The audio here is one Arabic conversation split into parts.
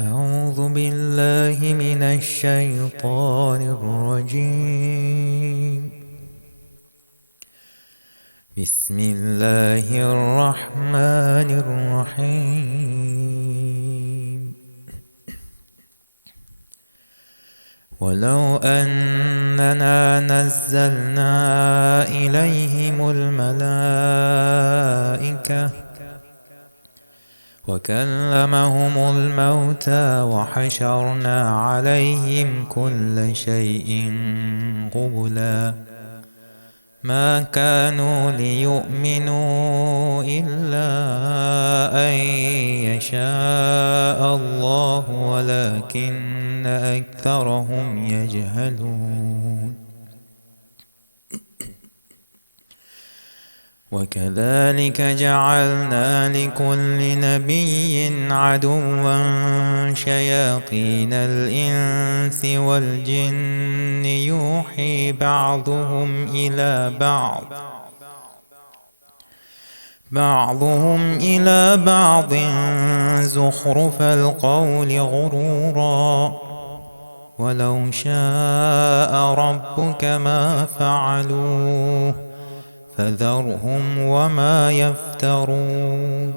أعوذ بالله من الشيطان الرجيم. بسم الله الرحمن الرحيم. ولو أننا نزلنا إليهم الملائكة وكلمهم الموتى وحشرنا عليهم كل شيء قبلا ما كانوا ليؤمنوا إلا أن يشاء الله ولكن أكثرهم يجهلون. وكذلك جعلنا لكل نبي عدوا شياطين الإنس والجن يوحي بعضهم إلى بعض زخرف القول غرورا ولو شاء ربك ما فعلوه فذرهم وما يفترون.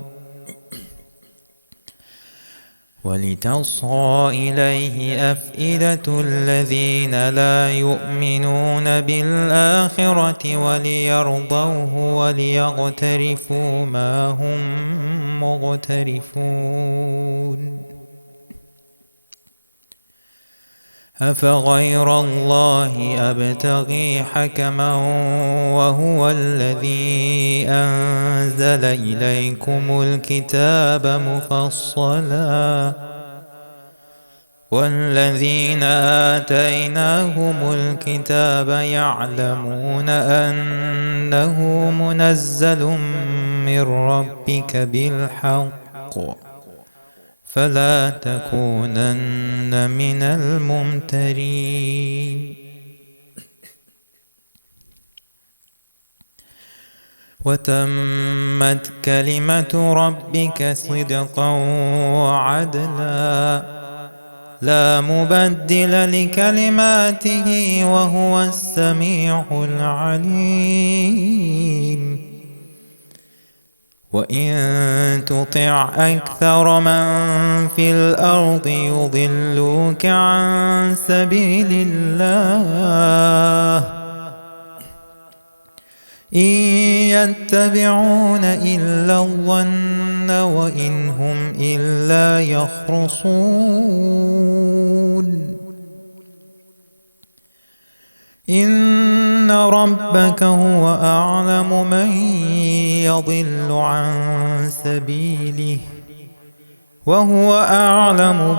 ولتصغى إليه أفئدة الذين لا يؤمنون بالآخرة وليرضوه وليغترفوا ما هم مغترفون. أفغير الله أبتغي حكما وهو الذي أنزل إليكم الكتاب مفصلا والذين آتيناهم الكتاب يعلمون أنه منزل من ربك بالحق فلا تكونن من الممترين. وتمت كلمة ربك صدقا وعدلا لا مبدل لكلماته وهو السميع العليم. وإن تطع أكثر من في الأرض يضلوك عن سبيل الله إن يتبعون إلا الظن وإن هم إلا يخرصون. إن ربك هو أعلم من يضل عن سبيله وهو أعلم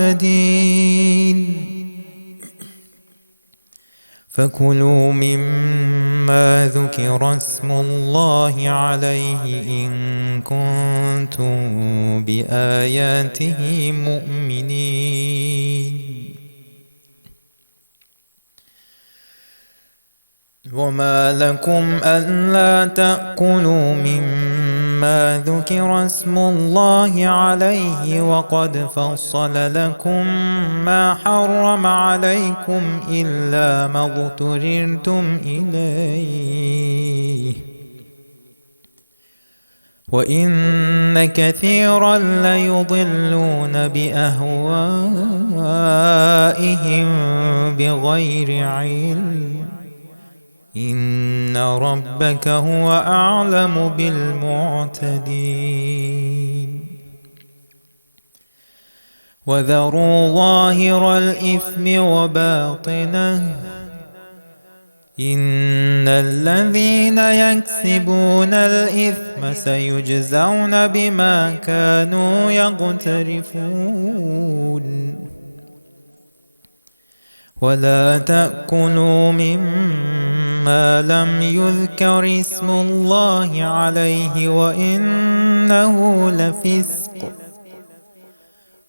بالمهتدين. فكلوا مما ذكر اسم الله عليه إن كنتم بآياته مؤمنين. وما لكم ألا تأكلوا مما ذكر اسم الله عليه وقد فصل لكم ما حرم عليكم إلا ما اضطررتم إليه وإن كثيرا ليضلون بأهوائهم بغير علم إن ربك هو أعلم بالمعتدين. وذروا ظاهر الإثم وباطنه إن الذين يكسبون الإثم سيجزون بما كانوا يقترفون. ولا تأكلوا مما لم يذكر اسم الله عليه وإنه لفسق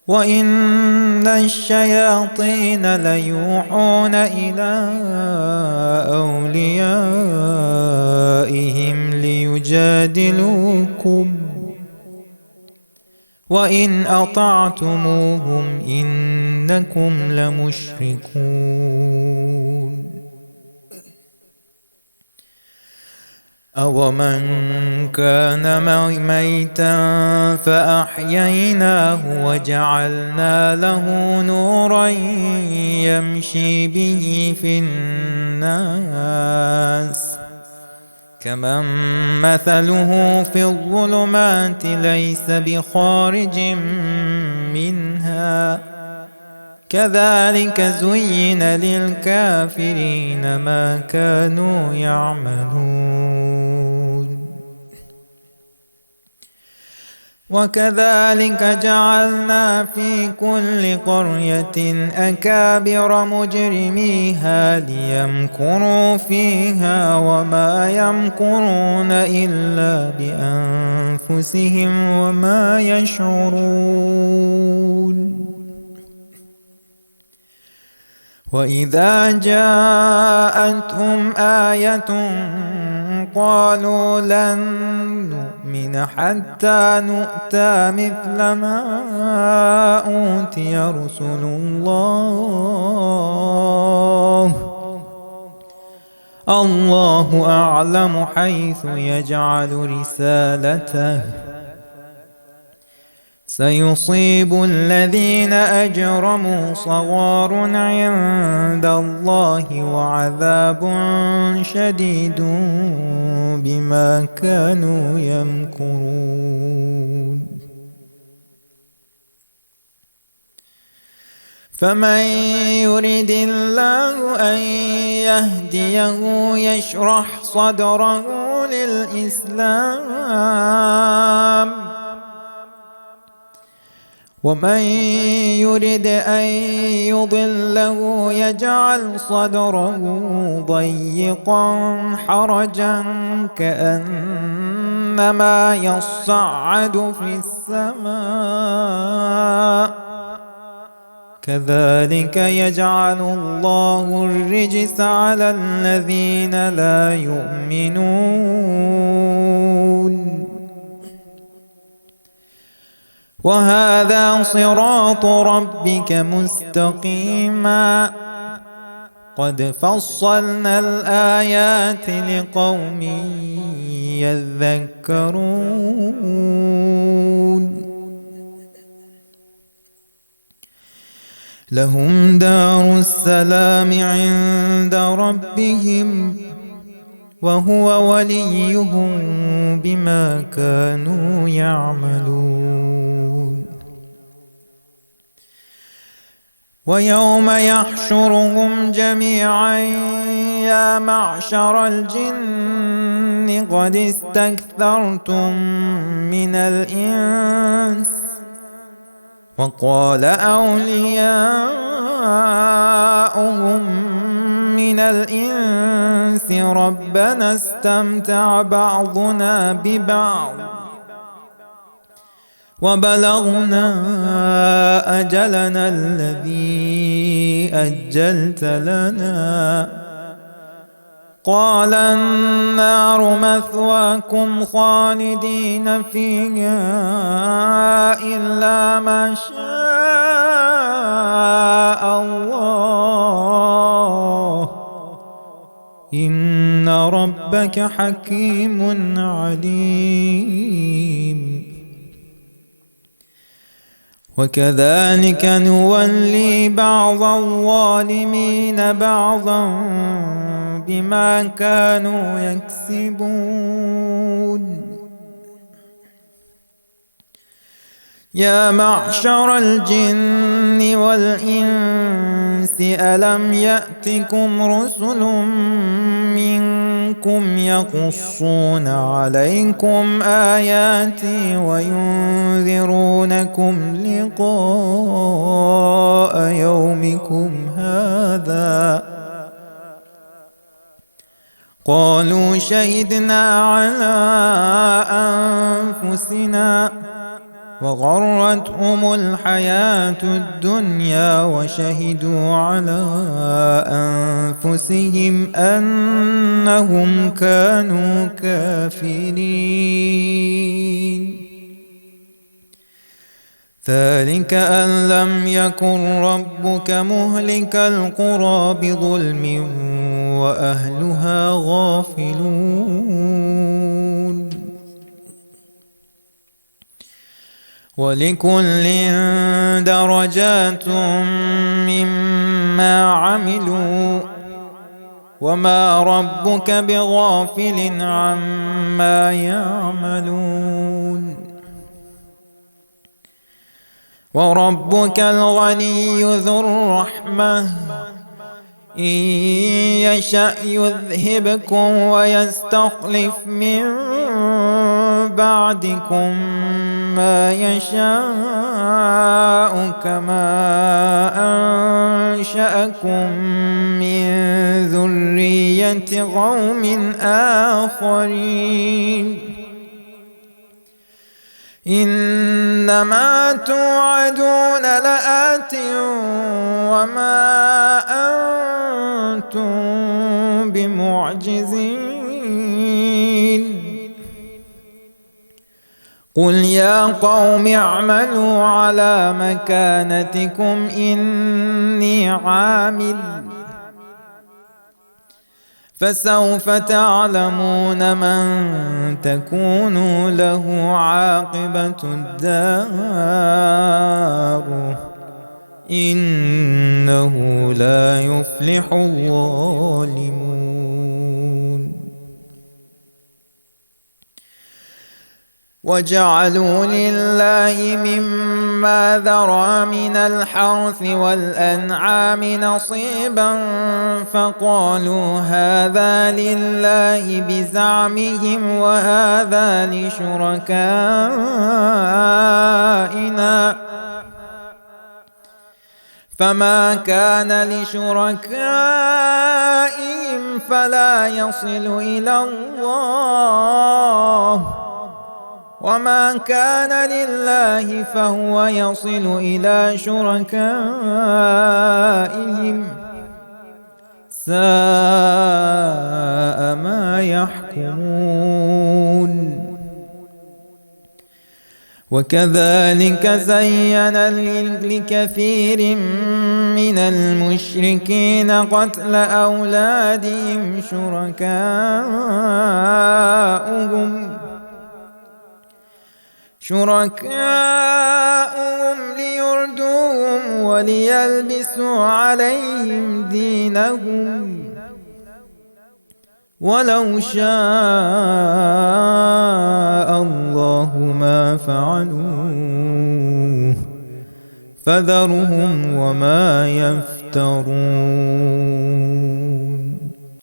وإن الشياطين ليوحون إلى أوليائهم ليجادلوكم وإن أطعتموهم إنكم لمشركون. أومن كان ميتا فأحييناه وجعلنا له نورا يمشي به في الناس كمن مثله في الظلمات ليس بخارج منها كذلك زين للكافرين ما كانوا يعملون. وكذلك جعلنا في كل قرية أكابر مجرميها ليمكروا فيها وما يمكرون إلا بأنفسهم وما يشعرون. وإذا جاءتهم آية قالوا لن نؤمن حتى نؤتى مثل ما أوتي رسل الله أعلم حيث يجعل رسالته سيصيب الذين أجرموا صغار عند الله وعذاب شديد بما كانوا يمكرون. فمن يرد الله أن يهديه يشرح صدره للإسلام ومن يرد أن يضله يجعل صدره ضيقا حرجا كأنما يصعد في السماء كذلك يجعل الله الرجس على الذين لا يؤمنون. وهذا صراط ربك مستقيما قد فصلنا الآيات لقوم يذكرون. لهم دار السلام عند ربهم وهو وليهم بما كانوا يعملون. ويوم يحشرهم جميعا يا معشر الجن قد استكثرتم من الإنس وقال أولياؤهم من الإنس ربنا استمتع بعضنا ببعض وبلغنا أجلنا الذي أجلت لنا قال النار مثواكم خالدين فيها إلا ما شاء الله إن ربك حكيم عليم. وكذلك نولي بعض الظالمين بعضا بما كانوا يكسبون. يا معشر الجن والإنس ألم يأتكم رسل منكم يقصون عليكم آياتي وينذرونكم لقاء يومكم هذا قالوا شهدنا على أنفسنا وغرتهم الحياة الدنيا وشهدوا على أنفسهم أنهم كانوا كافرين. ذلك أن لم يكن ربك مهلك القرى بظلم وأهلها غافلون ولكل درجات مما عملوا وما ربك بغافل عما يعملون وربك الغني ذو الرحمة إن يشأ يذهبكم ويستخلف من بعدكم ما يشاء كما أنشأكم من ذرية قوم آخرين إنما توعدون لآت وما أنتم بمعجزين قل يا قوم اعملوا على مكانتكم إني عامل فسوف تعلمون من تكون له عاقبة الدار إنه لا يفلح الظالمون وجعلوا لله مما ذرى من الحرث والأنعام نصيبا فقالوا هذا لله بزعمهم وهذا لشركائنا فما كان لشركائهم فلا يصل إلى الله وما كان لله فهو يصل إلى شركائهم ساء ما يحكمون وكذلك زين لكثير من المشركين قتل أولادهم شركاؤهم ليردوهم وليلبسوا عليهم دينهم ولو شاء الله ما فعلوه فذرهم وما يفترون.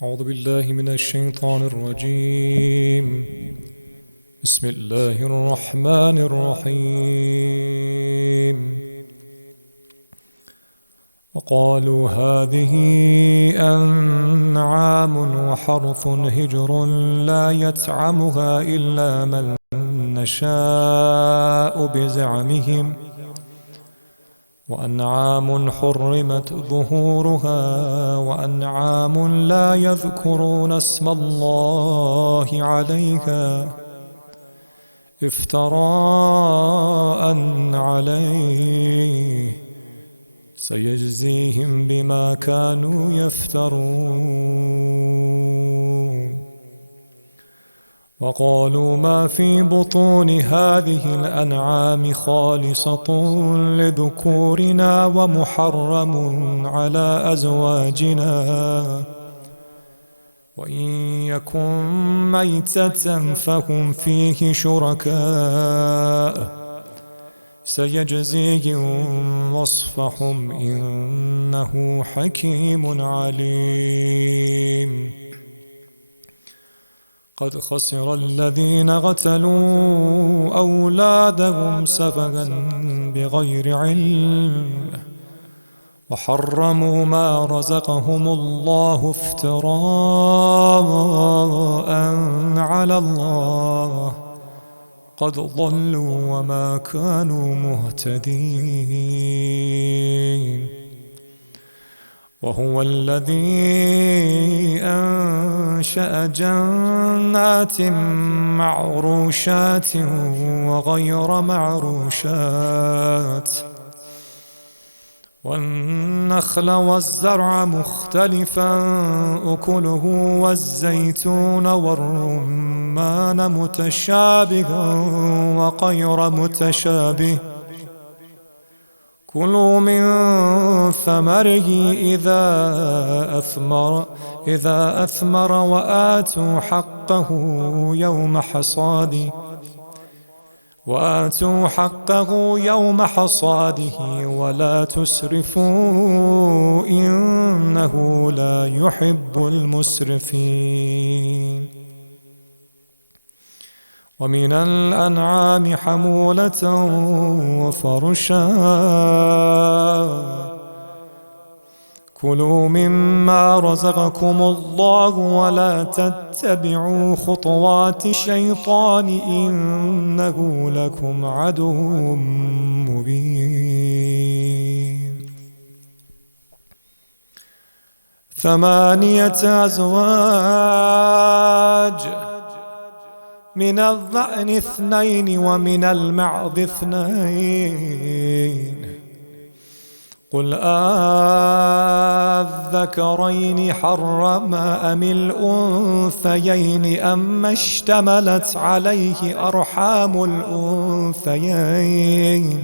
أعوذ بالله من الشيطان الرجيم. بسم الله الرحمن الرحيم. وقالوا هذه أنعام وحرث هجر لا يطعمها إلا من نشاء بزعمهم وأنعام حرمت ظهورها وأنعام لا يذكرون اسم الله عليها افتراء عليه سيجزيهم بما كانوا يفترون. وقالوا ما في بطون هذه الأنعام خالصة لذكورنا ومحرم على أزواجنا وإن يكن ميتة فهم فيه شركاء سيجزيهم وصفهم إنه حكيم عليم. قد خسر الذين قتلوا أولادهم سفها بغير علم وحرموا ما رزقهم الله افتراء على الله قد ضلوا وما كانوا مهتدين. وهو الذي أنشأ جنات معروشات وغير معروشات والنخل والزرع مختلفا أكله والزيتون والرمان متشابها وغير متشابه كلوا من ثمره إذا أثمر وآتوا حقه يوم حصاده ولا تسرفوا إنه لا يحب المسرفين ومن الأنعام حمولة وفرشا كلوا مما رزقكم الله ولا تتبعوا خطوات الشيطان إنه لكم عدو مبين 8 أزواج من الضأن 2 ومن المعز 2 قل الذكرين حرم أم الأنثيين أما اشتملت عليه أرحام الأنثيين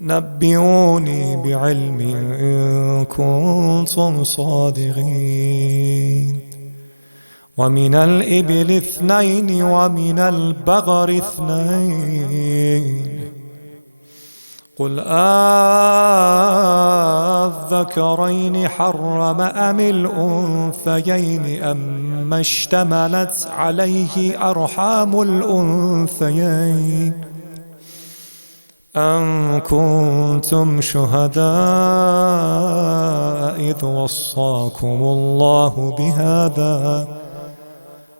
نبئوني بعلم إن كنتم صادقين ومن الإبل 2 ومن البقر 2 قل الذكرين حرم أم الأنثيين أما اشتملت عليه أرحام الأنثيين أم كنتم شهداء إذ وصاكم الله بهذا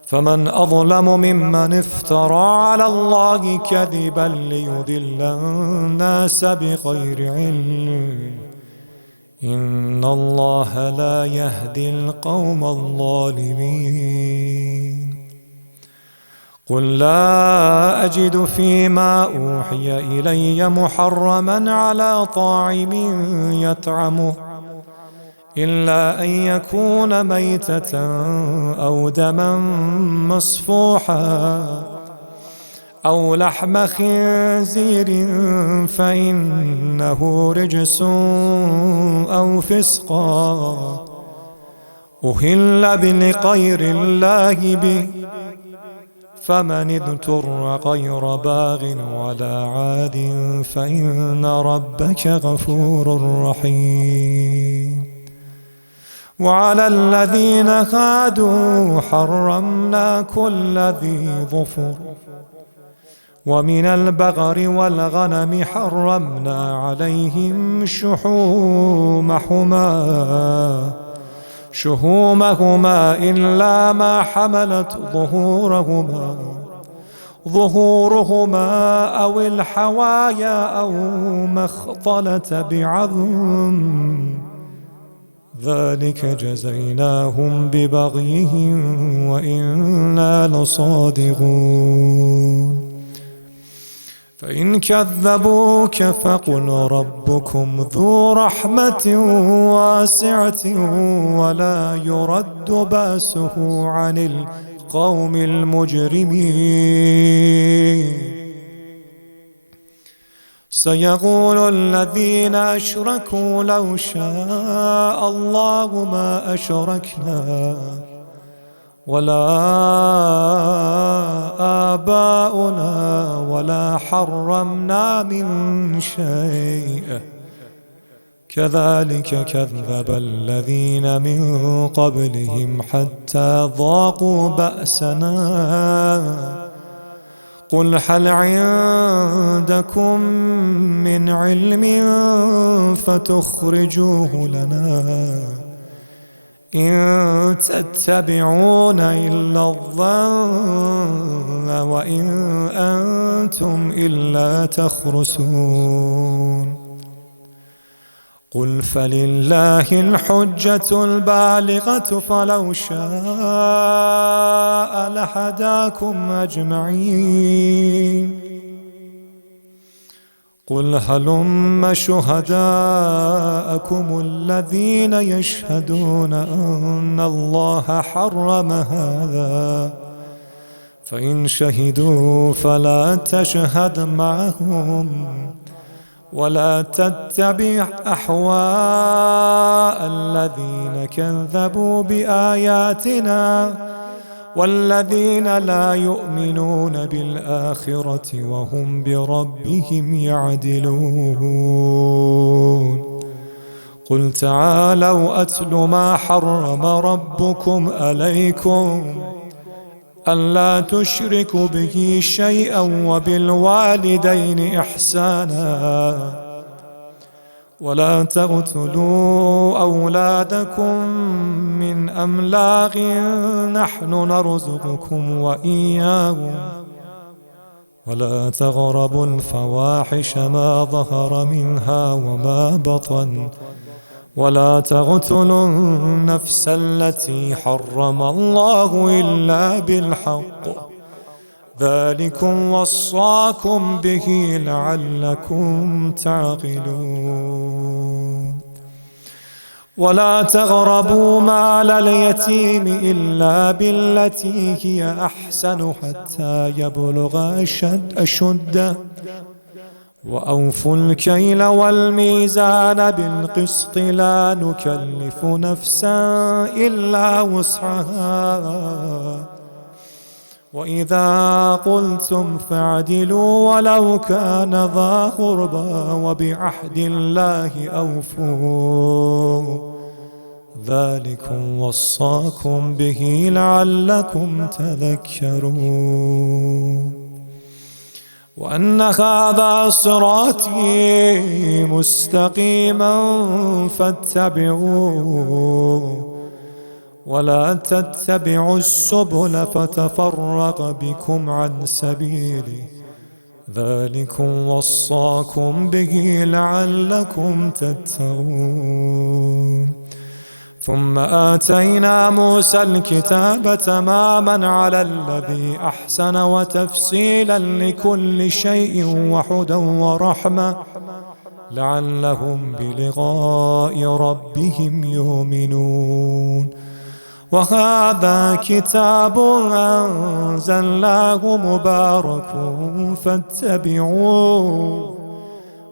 فمن أظلم ممن افترى على الله كذبا ليضل الناس بغير علم إن الله لا يهدي القوم الظالمين قل لا أجد فيما أوحي إلي محرما على طاعم يطعمه إلا أن يكون ميتة أو دما مصفوحا أو لحم خنزير فإنه رجس أو فسقا أهل بلغير الله به فمن اضطر غير باغ ولا عاد فإن ربك غفور رحيم وعلى الذين هادوا حرمنا كل ذي ظفر ومن البقر والغنم حرمنا عليهم شحومهما إلا ما حملت ظهورهما أو الحوايا أو ما اختلط بعظم ذلك جزيناهم ببغيهم وإنا لصادقون فإن كذبوك فقل ربكم ذو رحمة واسعة ولا يرد بأسه عن القوم المجرمين سيقول الذين أشركوا لو شاء الله ما أشركنا ولا آباؤنا ولا حرمنا من شيء كذلك كذب الذين من قبلهم حتى ذاقوا بأسنا قل هل عندكم من علم فتخرجوه لنا إن تتبعون إلا الظن وإن أنتم إلا تخرسون قل فلله الحجة البالغة فلو شاء لهداكم أجمعين قل هلم شهداءكم الذين يشهدون أن الله حرم هذا فإن شهدوا فلا تشهد معهم ولا تتبع أهواء الذين كذبوا بآياتنا والذين لا يؤمنون بالآخرة وهم بربهم يعدلون قل تعالوا أتل ما حرم ربكم عليكم ألا تشركوا به شيئا وبالوالدين إحسانا ولا تقتلوا أولادكم من أملاق نحن نرزقكم وإياهم ولا تقربوا الفواحش ما ظهر منها وما بطن ولا تقتلوا النفس التي حرم الله إلا بالحق ذلكم وصاكم به لعلكم تعقلون ولا تقربوا مال اليتيم إلا بالتي هي أحسن حتى يبلغ أشده وأوفوا الكيل والميزان بالقسط لا نكلف نفسا إلا وسعها وإذا قلتم فاعدلوا ولو كان ذا قربى وبعهد الله أوفوا ذلكم وصاكم به لعلكم تذكرون وأن هذا صراطي مستقيما فاتبعوه ولا تتبعوا السبل فتفرق بكم عن سبيله ذلكم وصاكم به لعلكم تتقون ثم آتينا موسى الكتاب تماما على الذي أحسن وتفصيلا لكل شيء وهدى ورحمة لعلهم بلقاء ربهم يؤمنون وهذا كتاب أنزلناه مبارك فاتبعوه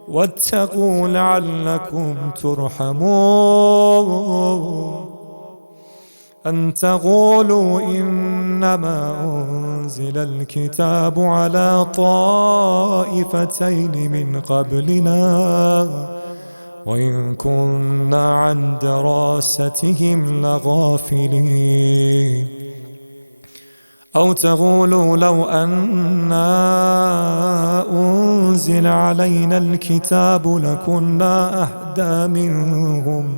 واتقوا لعلكم ترحمون أن تقولوا إنما أنزل الكتاب على طائفتين من قبلنا وإن كنا عن دراستهم لغافلين أو تقولوا لو أنا أنزل علينا الكتاب لكنا أهدى منهم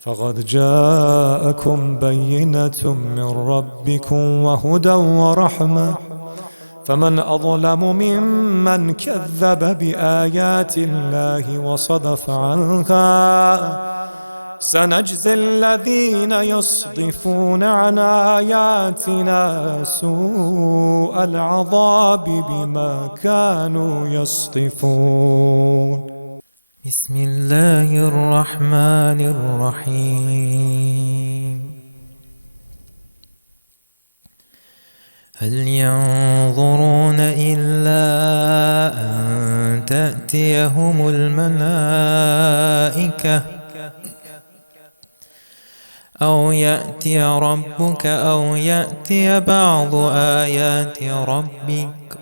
فقد جاءكم بينة من ربكم وهدى ورحمة فمن أظلم ممن كذب بآيات الله وصدف عنها سنجزي الذين يصدفون عن آياتنا سوء العذاب بما كانوا يصدفون بسم الله الرحمن الرحيم هل ينظرون إلا أن تأتيهم الملائكة أو يأتي ربك أو يأتي بعض آيات ربك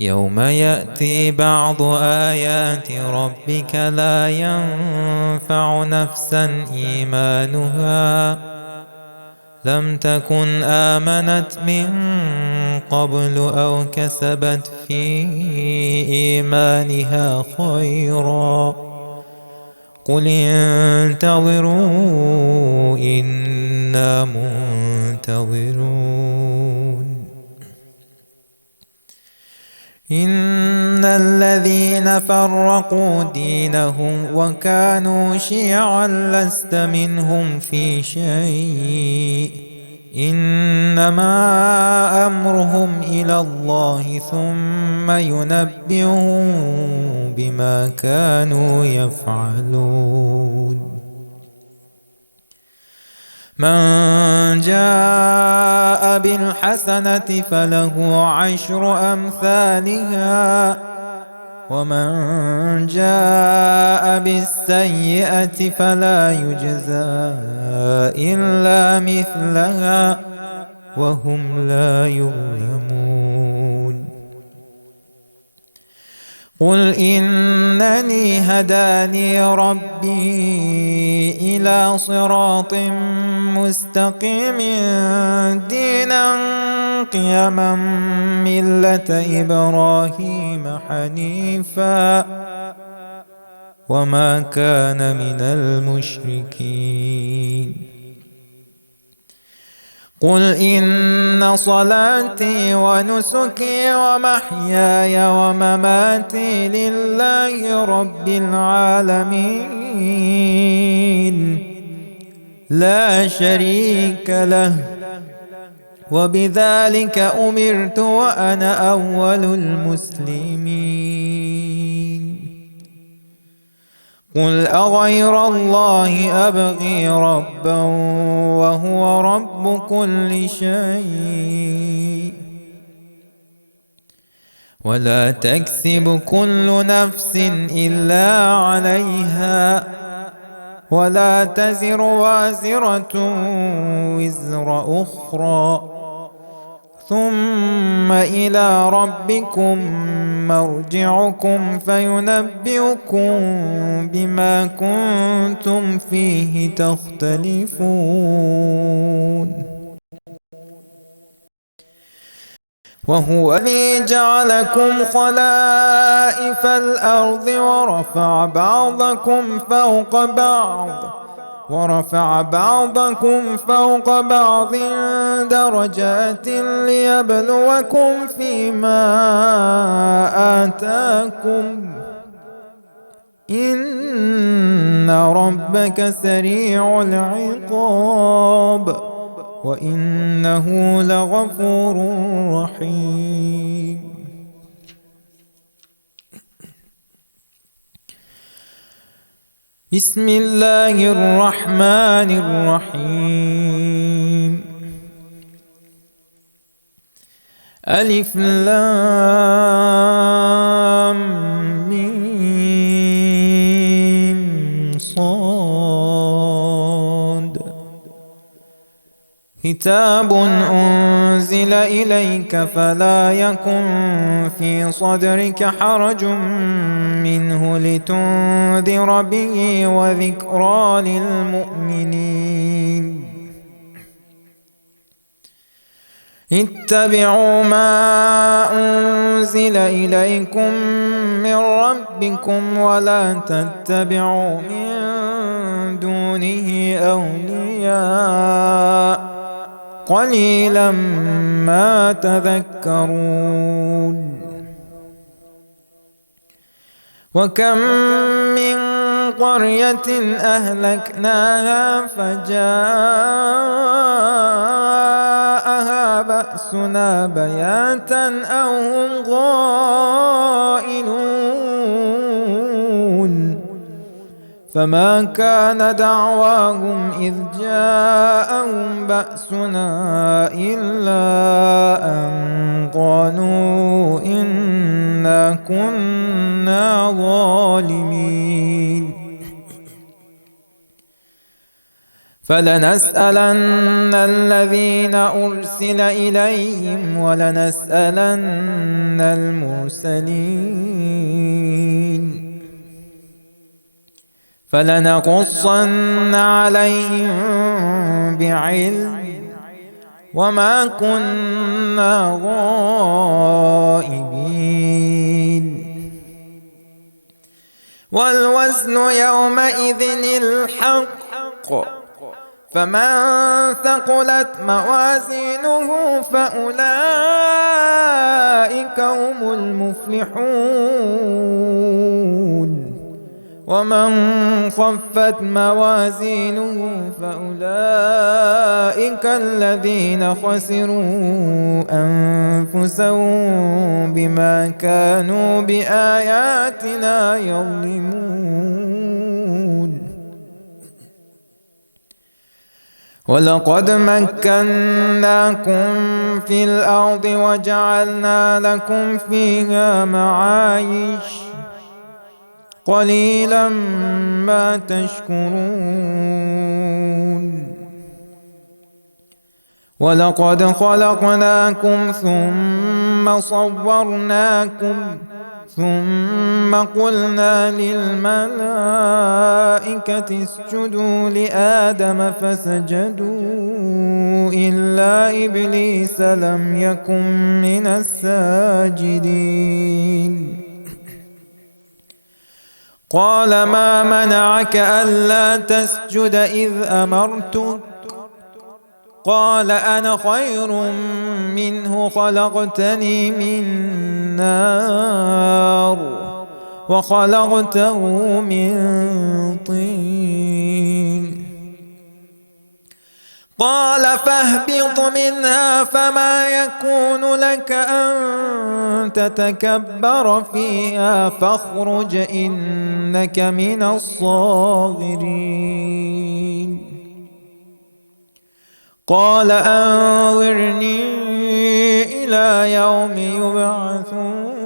يوم يأتي بعض آيات ربك لا ينفع نفسا إيمانها لم تكن آمنت من قبل أو كسبت في إيمانها خيرا قل انتظروا إنا منتظرون إن الذين فرقوا دينهم وكانوا شيعا لست منهم في شيء إنما أمرهم إلى الله ثم ينبئهم بما كانوا يفعلون من جاء بالحسنة فله عشر أمثالها ومن جاء بالسيئة فلا يجزى إلا مثلها وهم لا يظلمون قل إنني هداني ربي إلى صراط مستقيم دينا قيما ملة إبراهيم حنيفا وما كان من المشركين قل إن صلاتي ونسكي ومحياي ومماتي لله رب العالمين لا شريك له وبذلك أمرت وأنا أول المسلمين قل أغير الله أبغي ربا وهو رب كل شيء ولا تكسب كل نفس إلا عليها ولا تزر وازرة وزر أخرى ثم إلى ربكم مرجعكم فينبئكم بما كنتم فيه تختلفون وهو الذي جعلكم خلائف الأرض ورفع بعضكم فوق بعض درجات ليبلوكم فيما آتاكم إن ربك سريع العقاب وإنه لغفور رحيم بسم الله الرحمن الرحيم ألف لام ميم صاد كتاب أنزل إليك فلا يكن في صدرك حرج منه لتنذر به وذكرى للمؤمنين اتبعوا ما أنزل إليكم من ربكم ولا تتبعوا من دونه أولياء قليلا ما تذكرون وكم من قرية أهلكناها فجاءها بأسنا بياتا أو هم غائلون فما كان دعواهم إذ جاءهم بأسنا إلا أن قالوا إنا كنا ظالمين فلنسألن الذين أرسل إليهم ولنسألن المرسلين فلنقصن عليهم بعلم وما كنا غائبين والوزن يومئذ الحق فمن ثقلت موازينه فأولئك هم المفلحون ومن خفت موازينه فأولئك الذين خسروا أنفسهم بما كانوا بآياتنا يظلمون. ولقد مكناكم في الأرض وجعلنا لكم فيها معايش قليلا ما تشكرون. ولقد خلقناكم ثم صورناكم ثم قلنا للملائكة اسجدوا لآدم فسجدوا إلا إبليس لم يكن من الساجدين. قال ما منعك ألا تسجد إذ أمرتك؟ قال أنا خير منه خلقتني من نار وخلقته من طين. قال فاهبط منها فما يكون لك أن تتكبر فيها فاخرج إنك من الصاغرين. قال أنظرني إلى يوم يبعثون.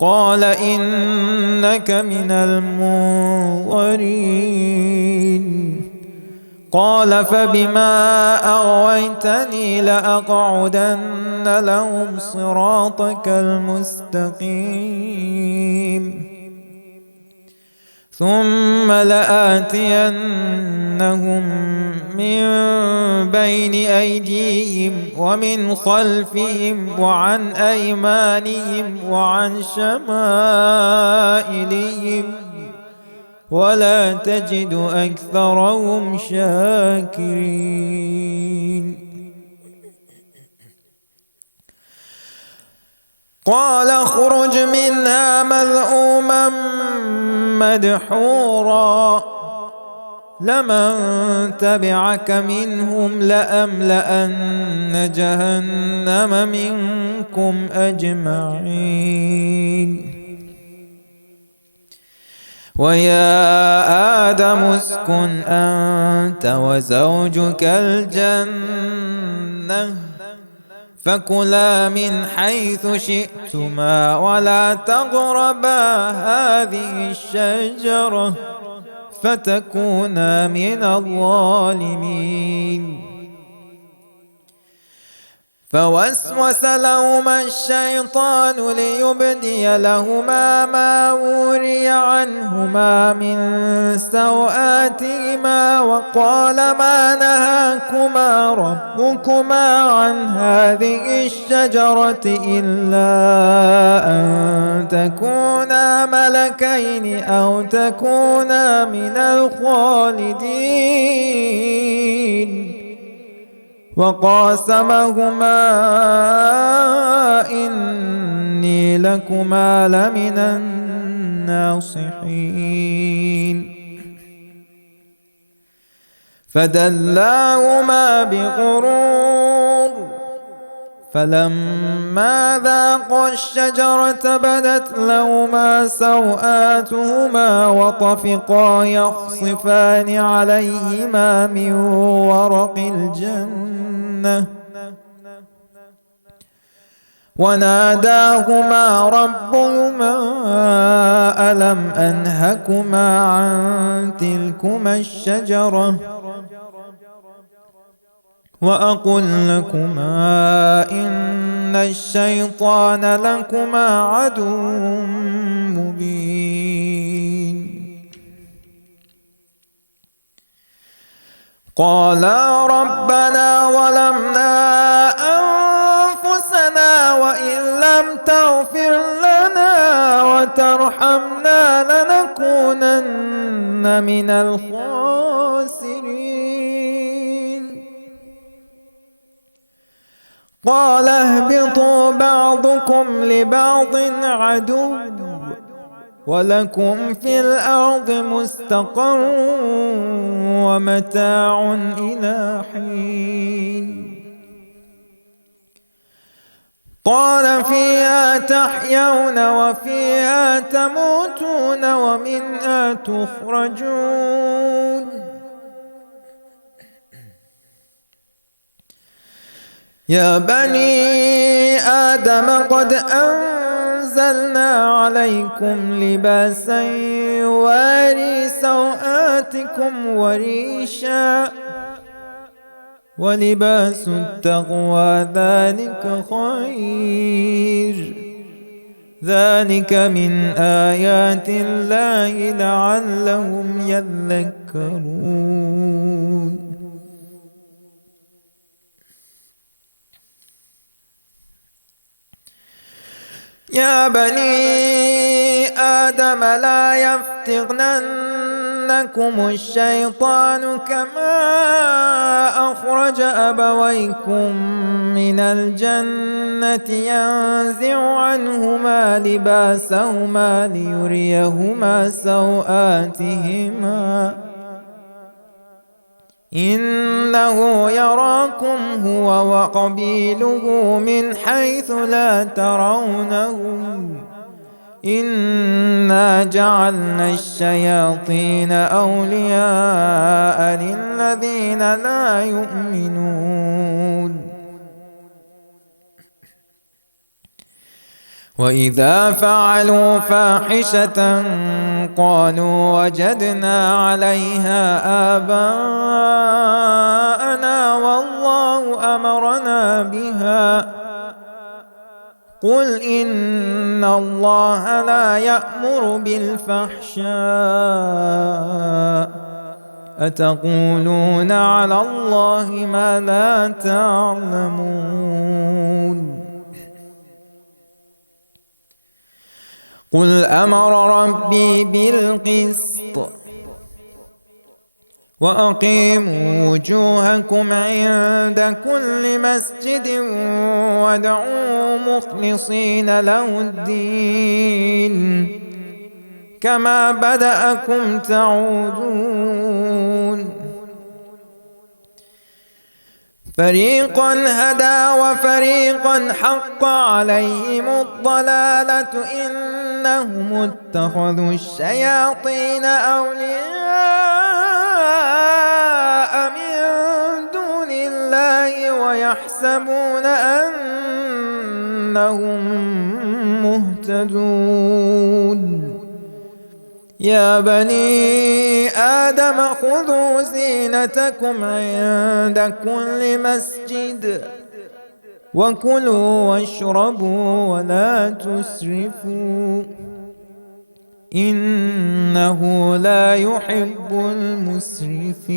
قال إنك من المنظرين. قال فبما أغويتني لأقعدن لهم صراطك المستقيم ثم لآتينهم من بين أيديهم ومن خلفهم وعن أيمانهم وعن شمائلهم ولا تجد أكثرهم شاكرين. قال اخرج منها مذءوما مدحورا لمن تبعك منهم لأملأن جهنم منكم أجمعين. ويا آدم اسكن أنت وزوجك الجنة فكلا من حيث شئتما ولا تقربا هذه الشجرة فتكونا من الظالمين. فوسوس لهما الشيطان ليبدي لهما ما وري عنهما من سوآتهما وقال ما نهاكما ربكما عن هذه الشجرة إلا أن تكونا ملكين أو تكونا من الخالدين. وقاسمهما إني لكما لمن الناصحين. فدلاهما بغرور فلما ذاقا الشجرة بدت لهما سوآتهما وطفقا يخصفان عليهما من ورق الجنة وناداهما ربهما ألم أنهكما عن تلكما الشجرة وأقل لكما إن الشيطان لكما عدو مبين. قالا ربنا ظلمنا أنفسنا وإن لم تغفر لنا وترحمنا لنكونن من الخاسرين. قال اهبطوا بعضكم لبعض عدو ولكم في الأرض مستقر ومتاع إلى حين قال فيها تحيون وفيها تموتون ومنها تخرجون يا بني آدم قد أنزلنا عليكم لباسا يواري سوآتكم وريشا ولباس التقوى ذلك خير ذلك من آيات الله لعلهم يذكرون يا بني آدم لا يفتننكم الشيطان كما أخرج أبويكم من الجنة ينزع عنهما لباسهما ليريهما سوآتهما إنه يراكم هو وقبيله من حيث لا ترونهم إنا جعلنا الشياطين أولياء للذين لا يؤمنون وإذا فعلوا فاحشة قالوا وجدنا عليها آباءنا والله أمرنا بها قل إن الله لا يأمر بالفحشاء أتقولون على الله ما لا تعلمون قل أمر ربي بالقسط وأقيموا وجوهكم عند كل مسجد وادعوا مخلصين له الدين كما بدأكم تعودون فريقا هدى وفريقا حق عليهم الضلالة إنهم اتخذوا الشياطين أولياء من دون الله ويحسبون أنهم مهتدون يا بني آدم خذوا زينتكم عند كل مسجد وكلوا واشربوا ولا تسرفوا إنه لا يحب المسرفين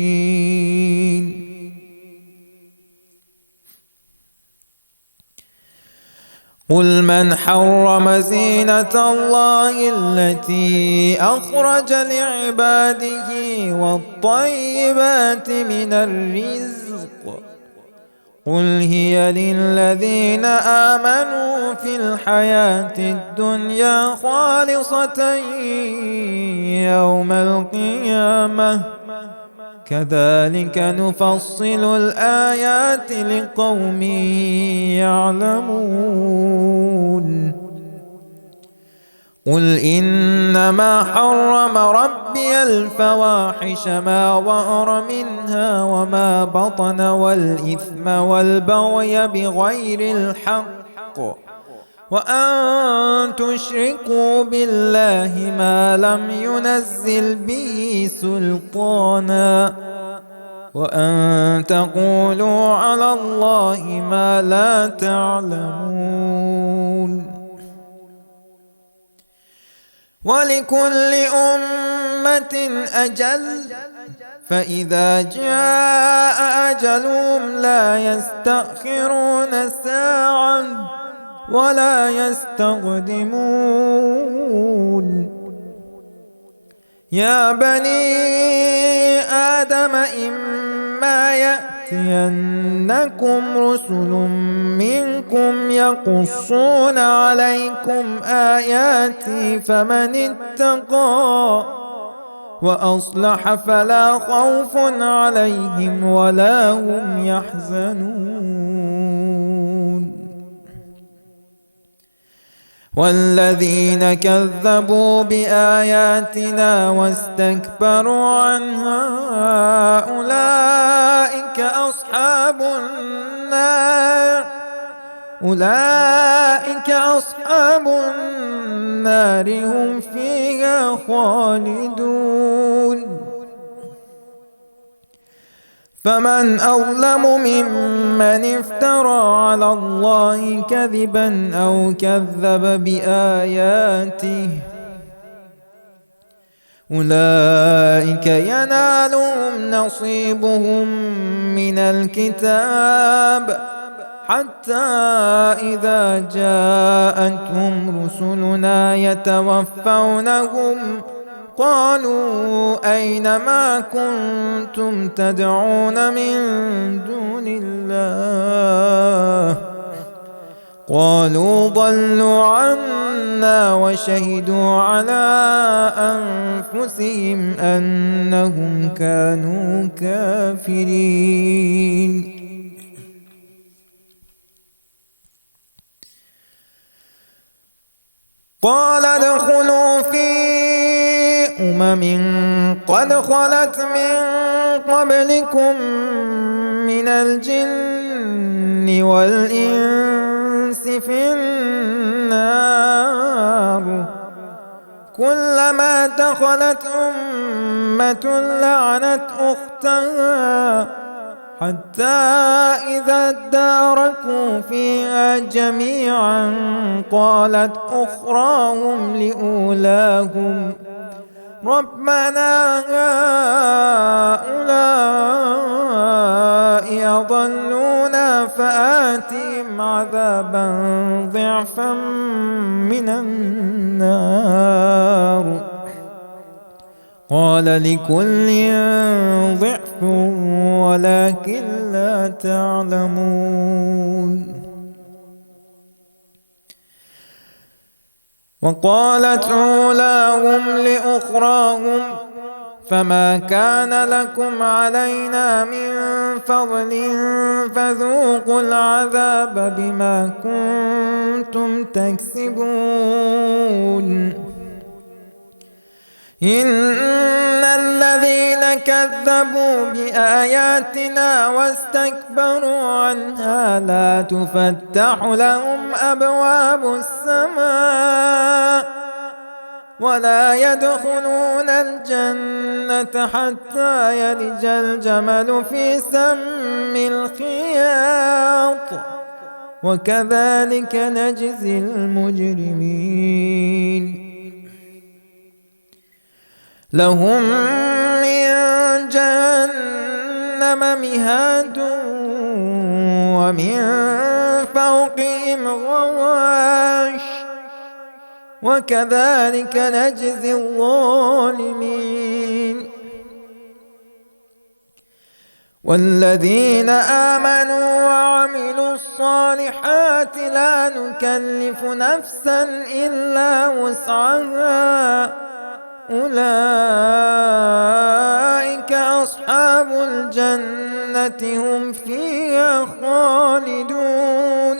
قل من حرم زينة الله التي أخرج لعباده والطيبات من الرزق قل هي للذين آمنوا في الحياة الدنيا خالصة يوم القيامة كذلك نفصل الآيات لقوم يعلمون قل إنما حرم ربي الفواحش ما ظهر منها وما بطن والإثم والبغي بغير الحق وأن تشركوا بالله ما لم ينزل به سلطانا وأن تقولوا على الله ما لا تعلمون ولكل أمة أجل فإذا جاء أجلهم لا يستأخرون ساعة ولا يستقدمون يا بني آدم إما يأتينكم يأتينكم رسل منكم يقصون عليكم آياتي فمن اتقى وأصلح فلا خوف عليهم ولا هم يحزنون. والذين كذبوا بآياتنا واستكبروا عنها أولئك أصحاب النار هم فيها خالدون. فمن أظلم ممن افترى على الله كذبا أو كذب بآياته أولئك ينالهم نصيبهم من الكتاب حتى إذا جاءتهم رسلنا يتوفونهم قالوا أين ما كنتم تدعون من دون الله قالوا ضلوا عنا وشهدوا على أنفسهم أنهم كانوا كافرين. قال ادخلوا في قد خلت من قبلكم من الجن والإنس في النار كلما دخلت أمة لعنت أختها حتى إذا اداركوا فيها جميعا قالت أخراهم لأولاهم ربنا هؤلاء أضلونا فآتهم عذابا ضعفا من النار قال لكل ضعف ولكن لا تعلمون. وقالت أولاهم لأخراهم فما كان لكم علينا من فضل فذوقوا العذاب بما كنتم تكسبون. إن الذين كذبوا بآياتنا واستكبروا عنها لا تفتح لهم أبواب السماء ولا يدخلون الجنة حتى يلج الجمل في سم الخياط وكذلك نجزي المجرمين. لهم من جهنم مهاد ومن فوقهم غواش وكذلك نجزي الظالمين. والذين آمنوا وعملوا الصالحات لا نكلف نفسا إلا وسعها أولئك أصحاب الجنة هم فيها خالدون.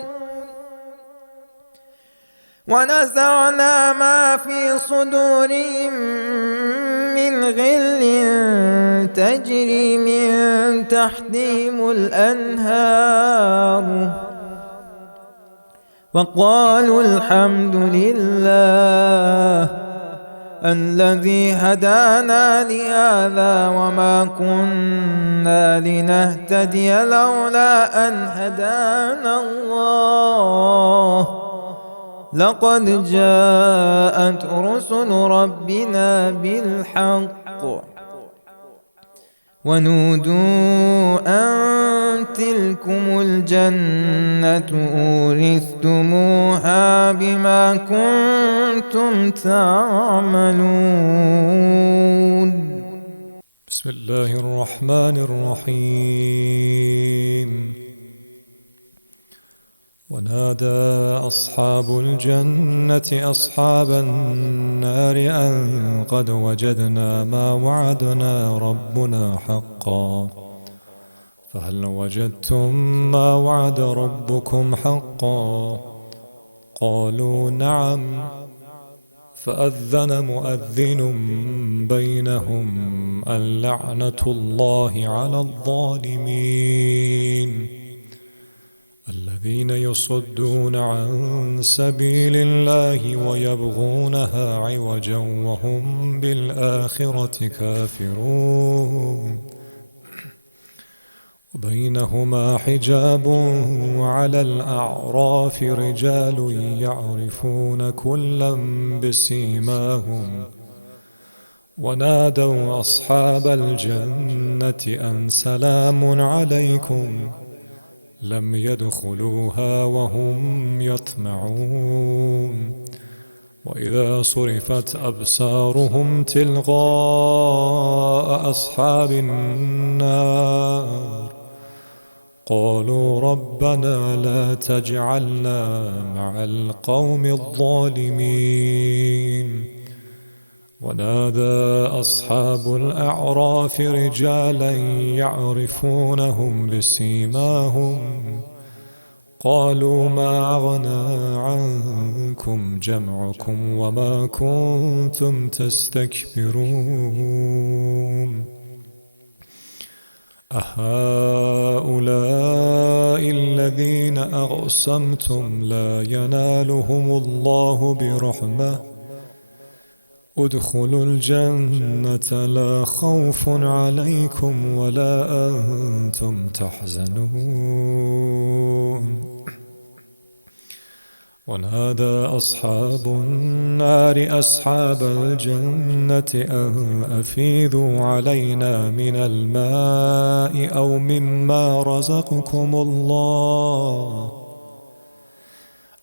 ونزعنا ما في صدورهم من غل تجري من تحتهم الأنهار وقالوا الحمد لله الذي هدانا لهذا وما كنا لنهتدي لولا أن هدانا الله لقد جاءت رسل ربنا بالحق ونودوا أن تلكم الجنة أورثتموها بما كنتم تعملون. بسم الله الرحمن الرحيم. ونادى أصحاب الجنة أصحاب النار أن قد وجدنا ما وعدنا ربنا حقا فهل وجدتم ما وعد ربكم حقا؟ قالوا نعم. فأذن مؤذن بينهم اللعنة الله على الظالمين الذين يصدون عن سبيل الله ويبغونها عوجا وهم بالآخرة كافرون وبينهما حجاب وعلى الأعراف رجال يعرفون كلا بسيماهم ونادوا أصحاب الجنة أن سلام عليكم لم يدخلوها وهم يطمعون وإذا صرفت أبصارهم تلقاء أصحاب النار قالوا ربنا لا تجعلنا مع القوم الظالمين ونادى أصحاب الأعراف رجالا يعرفونهم بسيماهم قالوا ما أغنى عنكم جمعكم وما كنتم تستكبرون أهؤلاء الذين أقسمتم لا ينالهم الله برحمة ادخلوا الجنة لا خوف عليكم ولا أنتم تحزنون ونادى أصحاب النار أصحاب الجنة أن أفيضوا علينا من الماء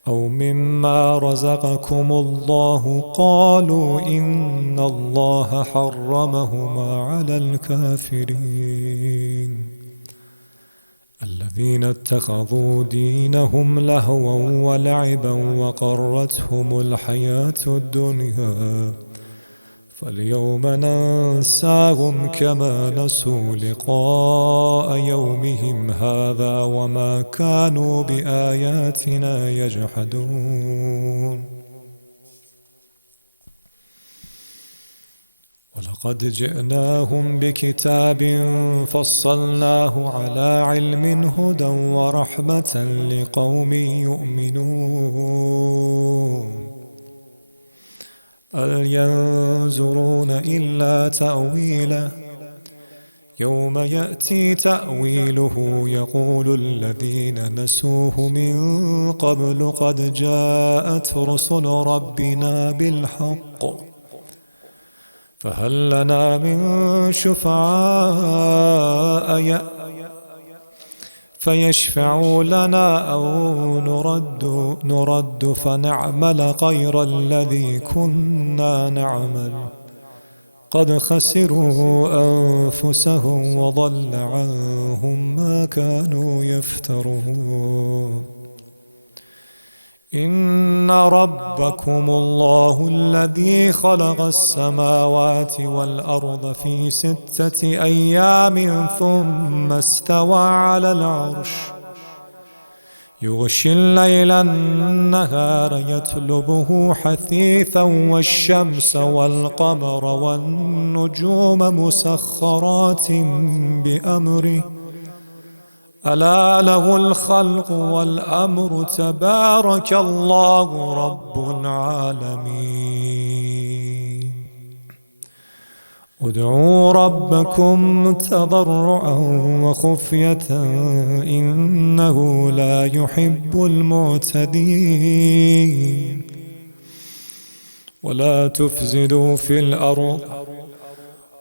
أو مما رزقكم الله قالوا إن الله حرمهما على الكافرين الذين اتخذوا دينهم لهوا ولعبا وغرتهم الحياة الدنيا فاليوم ننساهم كما نسوا لقاء يومهم هذا وما كانوا بآياتنا يجحدون ولقد جئناهم بكتاب فصلناه على علم هدى ورحمة لقوم يؤمنون هل ينظرون إلا تأويله يوم يأتي تأويله يقول الذين نسوه من قبل قد جاءت رسل ربنا بالحق فهل لنا من شفعاء فيشفعوا لنا أو نرد فنعمل غير الذي كنا نعمل قد خسروا أنفسهم وضل عنهم ما كانوا يفترون إن ربكم الله الذي خلق السماوات والأرض في 6 أيام ثم استوى على العرش يغشي الليل النهار يطلبه حثيثا والشمس والقمر والنجوم مسخرات بأمره ألا له الخلق والأمر تبارك الله رب العالمين ادعوا ربكم تضرعا وخفية إنه لا يحب المعتدين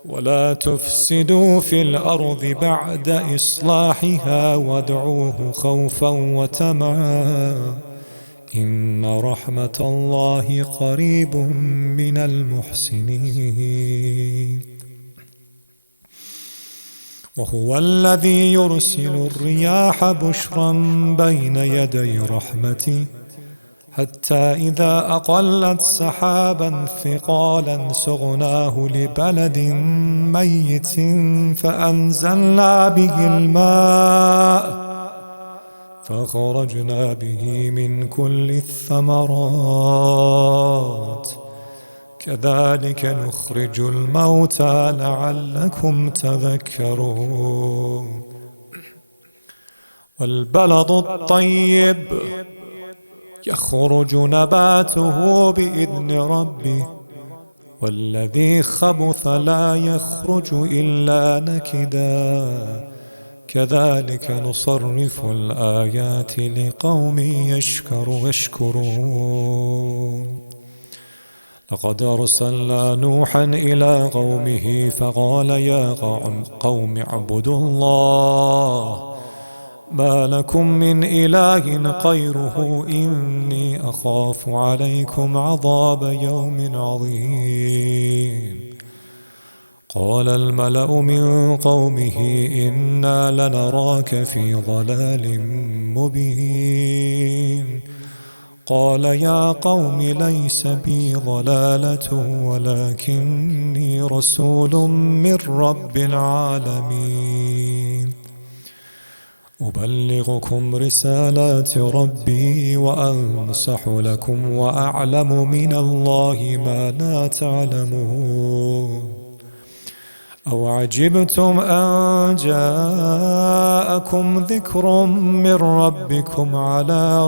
ولا تفسدوا في الأرض بعد إصلاحها وادعوه خوفا وطمعا إن رحمة الله قريب من المحسنين وهو الذي يرسل الرياح بشرا بين يدي رحمته حتى إذا أقلت سحابا ثقالا سقناه لبلد ميت فأنزلنا به الماء فخرجنا به من كل الثمرات كذلك نخرج الموتى لعلكم تذكرون. والبلد الطيب يخرج نباته بإذن ربه والذي خبث لا يخرج إلا نكدا كذلك نصرف الآيات لقوم يشكرون. لقد أرسلنا نوحا إلى قومه فقال يا قوم اعبدوا الله ما لكم من إله غيره إني أخاف عليكم عذاب يوم عظيم. قال الملأ من قومه إنا لنراك في ضلال مبين. قال يا قوم ليس بي ضلالة ولكني رسول من رب العالمين أبلغكم رسالات ربي وأنصح لكم وأعلم من الله ما لا تعلمون. أو عجبتم أن جاءكم ذكر من ربكم على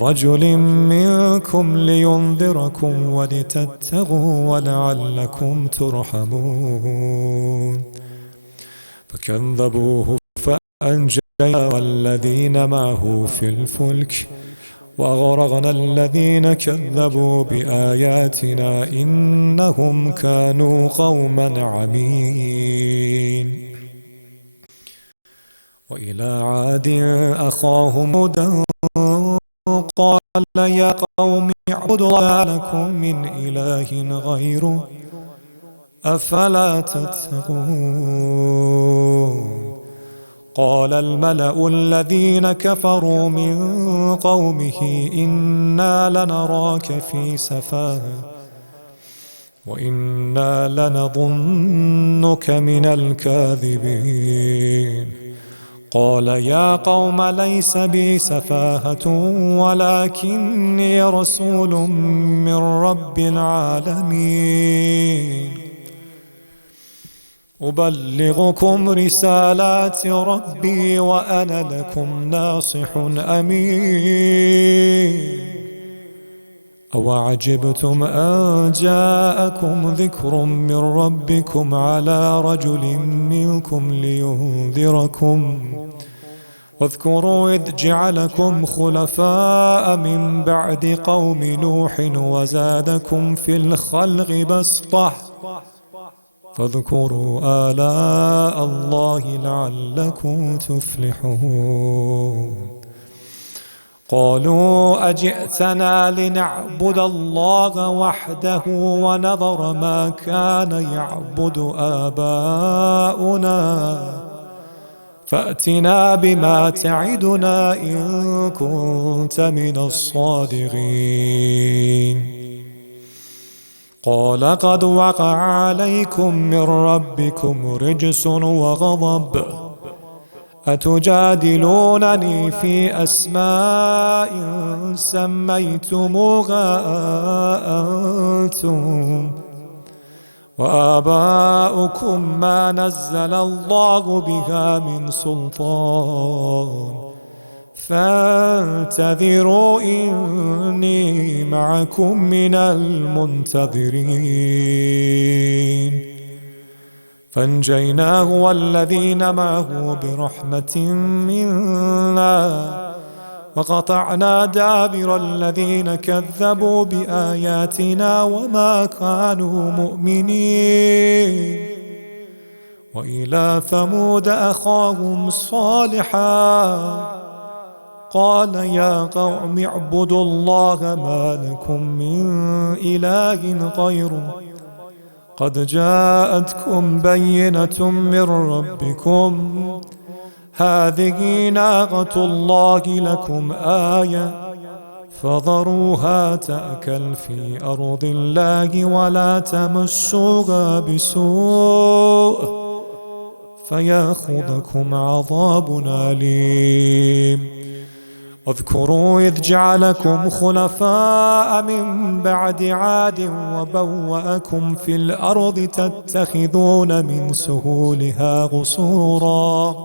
رجل منكم لينذركم ولتتقوا ولعلكم ترحمون. فكذبوه فأنجينا والذين معه في الفلك وأغرقنا الذين كذبوا بآياتنا إنهم كانوا قوما عمين. وإلى عاد أخاهم هودا قال يا قوم اعبدوا الله لكم من إله غيره أفلا تتقون. قال الملأ الذين كفروا من قومه إنا لنراك في سفاهة وإنا لنظنك من الكاذبين. قال يا قوم ليس بي سفاهة ولكني رسول من رب العالمين أبلغكم رسالات ربي وأنا لكم ناصح أمين. أوعجبتم أن جاءكم ذكر من ربكم على رجل منكم لينذركم واذكروا إذ جعلكم خلفاء من بعد قوم نوح وزادكم في الخلق بسطة فاذكروا آلاء الله لعلكم تفلحون. قالوا أجئتنا لنعبد الله وحده ونذر ما كان يعبد آباؤنا فأتنا بما تعدنا إن كنت من الصادقين. قال قد وقع عليكم من ربكم رجس وغضب أتجادلونني في أسماء سميتموها أنتم وآباؤكم ما نزل الله بها من سلطان فانتظروا إني معكم من المنتظرين. فانجيناه والذين معه برحمة منا وقطعنا دابر الذين كذبوا بآياتنا وما كانوا مؤمنين. وإلى ثمود أخاهم صالحا قال يا قوم اعبدوا الله ما لكم من إله غيره قد جاءتكم بينة من ربكم هذه ناقة الله لكم آية فذروها تأكل في أرض الله ولا تمسوها بسوء فيأخذكم عذاب أليم. واذكروا إذ جعلكم خلفاء من بعد عاد وبوأكم في الأرض تتخذون من سهولها قصورا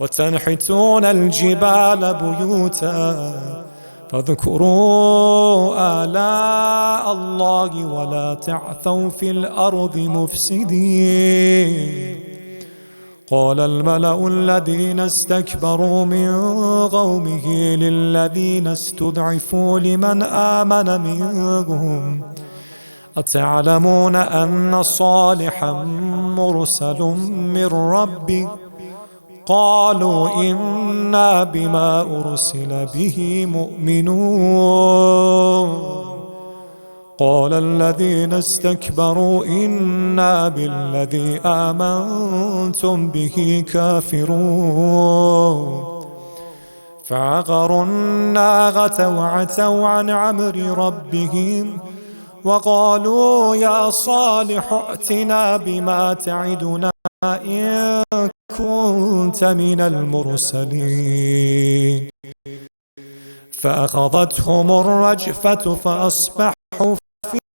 وتنحتون الجبال بيوتا فاذكروا آلاء الله ولا تعثوا في الأرض مفسدين. قال الملأ الذين استكبروا من قومه للذين استضعفوا لمن آمن منهم أتعلمون أن صالحا مرسل من ربه قالوا إنا بما أرسل به مؤمنون. قال الذين استكبروا إنا بالذي آمنتم به كافرون فعقروا الناقة وعتوا عن أمر ربهم وقالوا يا صالح ائتنا بما تعدنا إن كنت من المرسلين فأخذتهم الرجفة فأصبحوا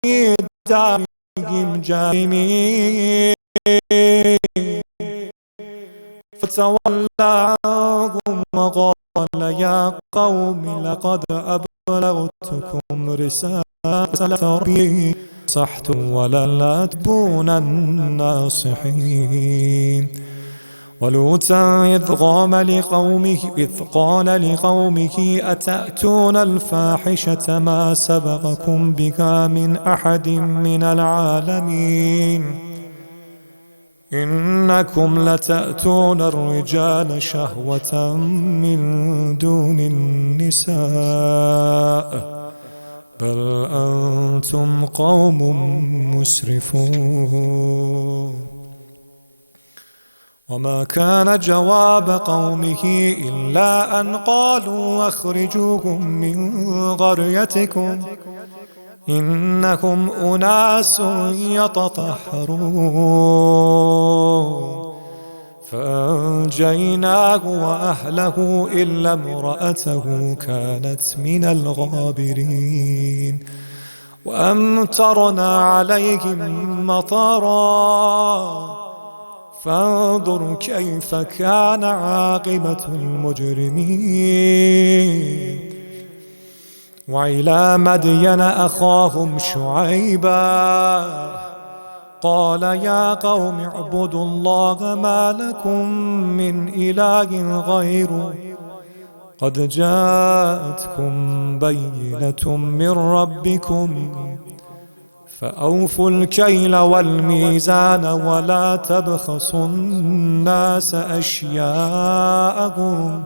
في دارهم جاثمين فتولى عنهم وقال يا قوم لقد أبلغتكم رسالة ربي نصحتم ولن تكونوا الناصحين. ولوطا إذ قال لقومه أتأتون الفاحشة ما سبقكم بها من أحد من العالمين إنكم لتأتون الرجال شهوة من دون النساء بل أنتم قوم مسرفون. وما كان جواب قومه إلا أن قالوا أخرجوهم من قريتكم إنهم أناس يتطهرون فأنجيناه وأهله إلا امرأته كانت من الغابرين وأمطرنا عليهم مطرا فانظر كيف كان عاقبة المجرمين. وإلى مدين أخاهم شعيبا قال يا قوم اعبدوا الله ما لكم من إله غيره قد جاءتكم بينة من ربكم فأوفوا الكيل والميزان ولا تبخسوا الناس أشياءهم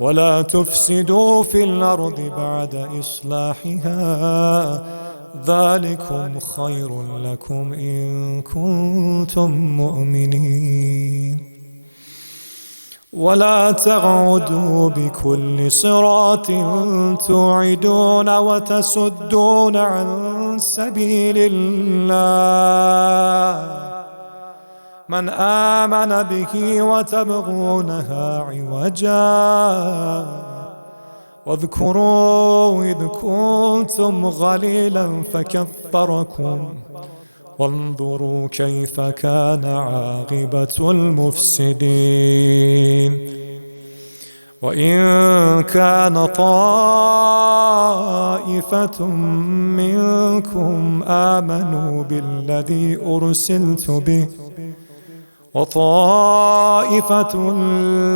ولا تفسدوا في الأرض بعد إصلاحها ذلكم خير لكم إن كنتم مؤمنين. ولا تقعدوا بكل صراط توعدون وتصدون عن سبيل الله من آمن به وتبغونها عوجا واذكروا إذ كنتم غليلا فكفركم وانظروا كيف كان عاقبة المفسدين. وإن كان طائفة منكم آمنوا بالذي أرسلت به وطائفة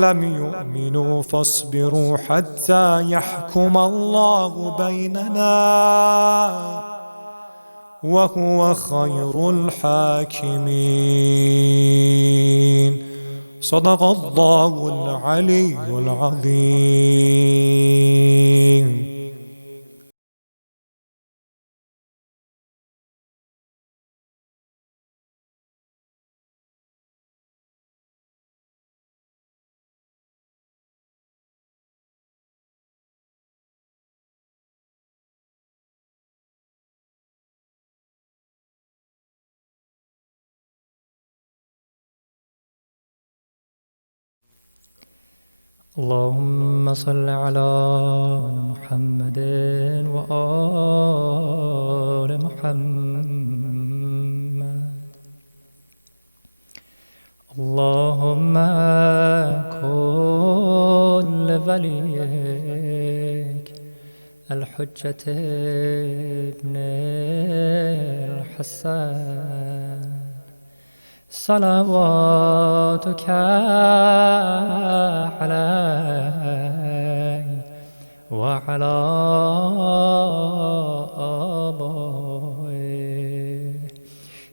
لم يؤمنوا فاصبروا حتى يحكم الله بيننا وهو خير الحاكمين. صدق الله العلي العظيم. اللهم صل على محمد وآل محمد. اللهم كن لوليك الحجة ابن الحسن صلواتك عليه وعلى آبائه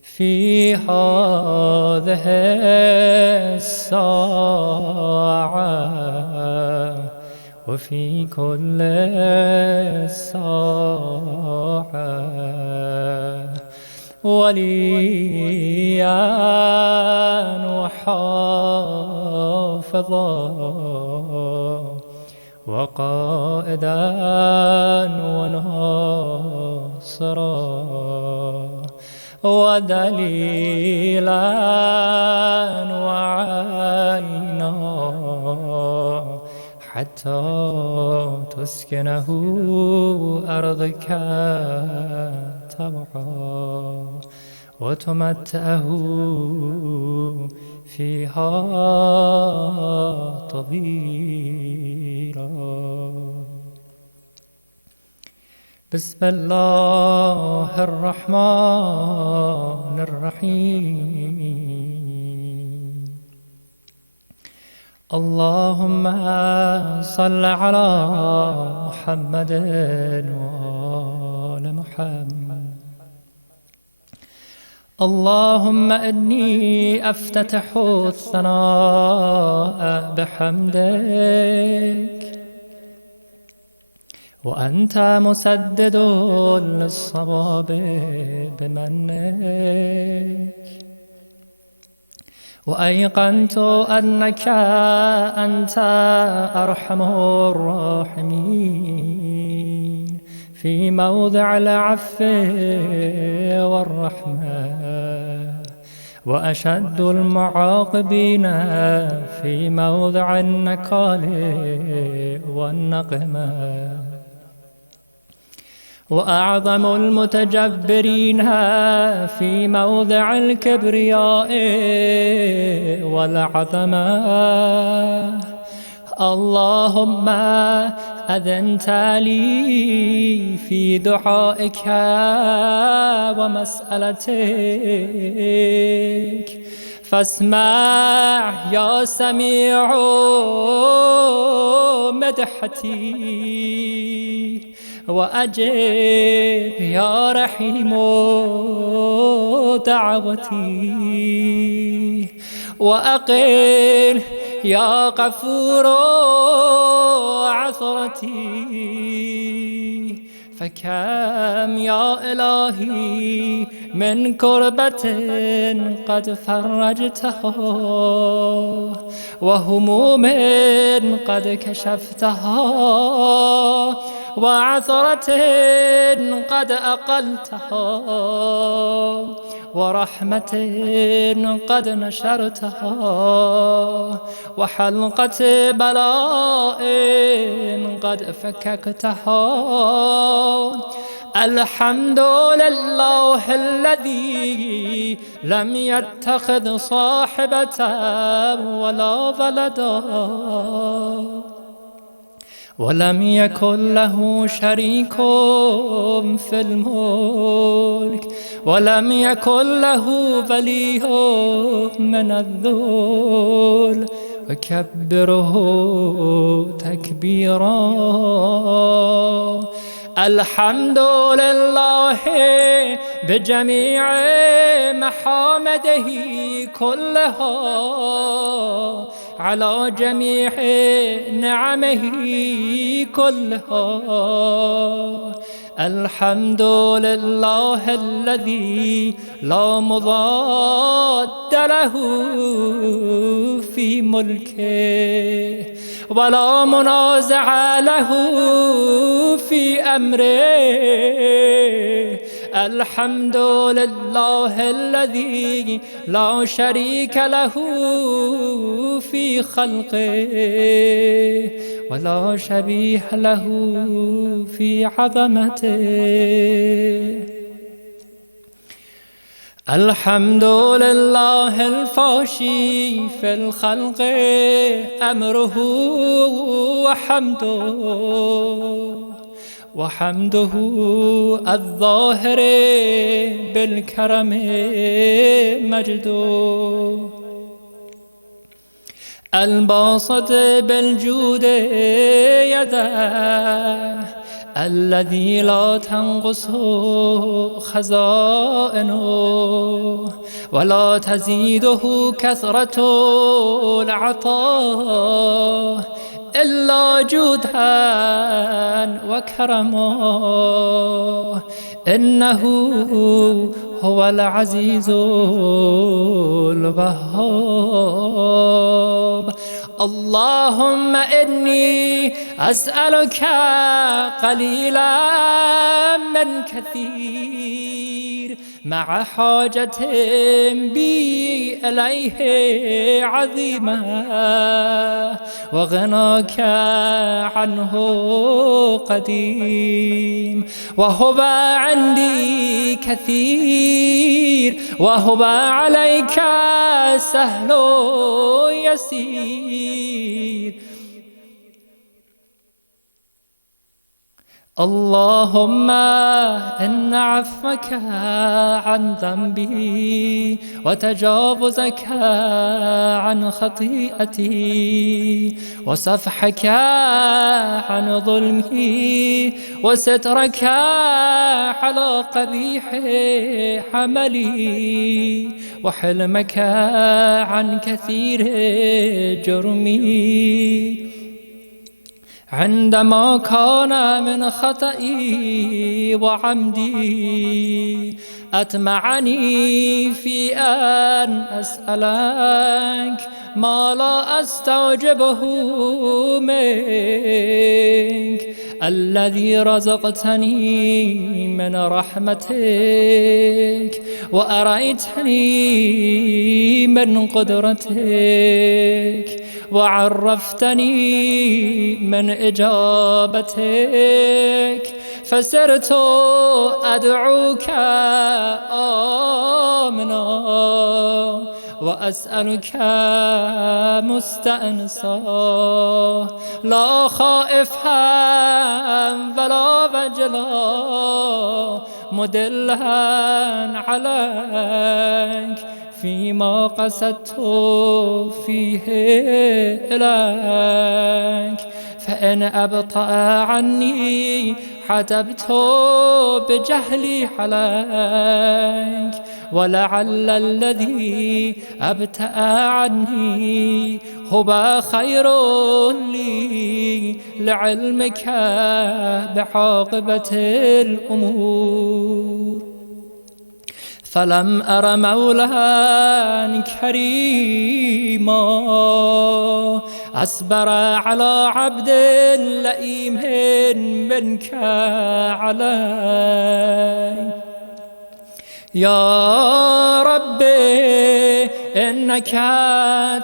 في هذه الساعة وفي كل ساعة وليا وحافظا وقائدا وناصرا ودليلا وعينا حتى تسكنه أرضك طوعا وتمتعه فيها طويلا. بسم الله الرحمن الرحيم. اللهم صل على محمد وآل محمد. اللهم إني أفتتح الثناء بحمدك وأنت مسدد للصواب بمنك وأيقنت أنك أنت أرحم الراحمين في موضع العفو والرحمة وأشد المعاقبين في موضع النكال والنقمة وأعظم المتجبرين في موضع الكبرياء والعظمة. اللهم أذنت لي في دعائك ومسألتك فاسمع يا سميع مدحتي وأجب يا رحيم دعوتي وأقل يا غفور عثرتي. فكم يا إلهي من كربة قد فرجتها وهموم قد كشفتها وعثرة قد أقلتها ورحمة قد نشرتها وحلقة بلاء قد فككتها. الحمد لله الذي لم يتخذ صاحبة ولا ولدا ولم يكن له شريك في الملك ولم يكن له ولي من الذل وكبره تكبيرا. الحمد لله بجميع محامده كلها على جميع نعمه كلها. الحمد لله الذي لا مضاد له في ملكه ولا منازع له في أمره. الحمد لله الذي لا شريك له في خلقه ولا شبيه له في عظمته. الحمد لله الفاشي في الخلق أمره وحمده الظاهر بالكرم مجده، الباسط بالجود يده الذي لا تنقصه خزائنه ولا تزيده كثرة العطاء إلا جودا وكرما، إنه هو العزيز الوهاب. اللهم إني أسألك قليلا من كثير مع حاجة بي إليه عظيمة، وغناك عنه قديم، وهو عندي كثير، وهو عليك سهل يسير. اللهم إن عفوك عن ذنبي وتجاوزك عن خطيئتي وصفحك عن ظلمي وسترك على قبيح عملي وحلمك عن كثير جرمي عندما كان من خطئي وعمدي أطمعني في أن أسألك ما لا أستوجبه منك، الذي رزقتني من رحمتك وأريتني من قدرتك وعرفتني من إجابتك، فسرت أدعوك آمنا وأسألك مستأنسا لا خائفا ولا وجلا مدلا عليك فيما قصدت فيه إليك، فإن أبطأ عني حتبت بجهلي عليك، ولعل الذي أبتأ عني هو خير لي لعلمك بعاقبة الأمور. فلم أر مولا كريما أصبر على عبد لئيم منك علي. يا ربي إنك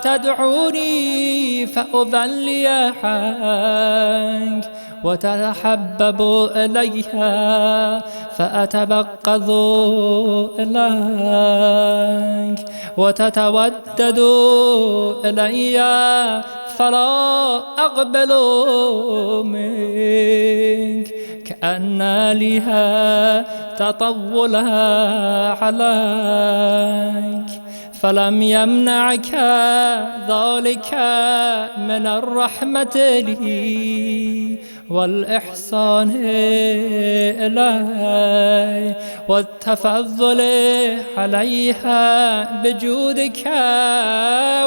تدعوني فأذلي حقك وتتحبب إليها فأتبقض إليك وتتودد إلي فلا أقبل منك، كأن لها تطولا عليك، فلم يمنعك ذلك من الرحمة لي والإحسان إلي والتفضل عليها بجودك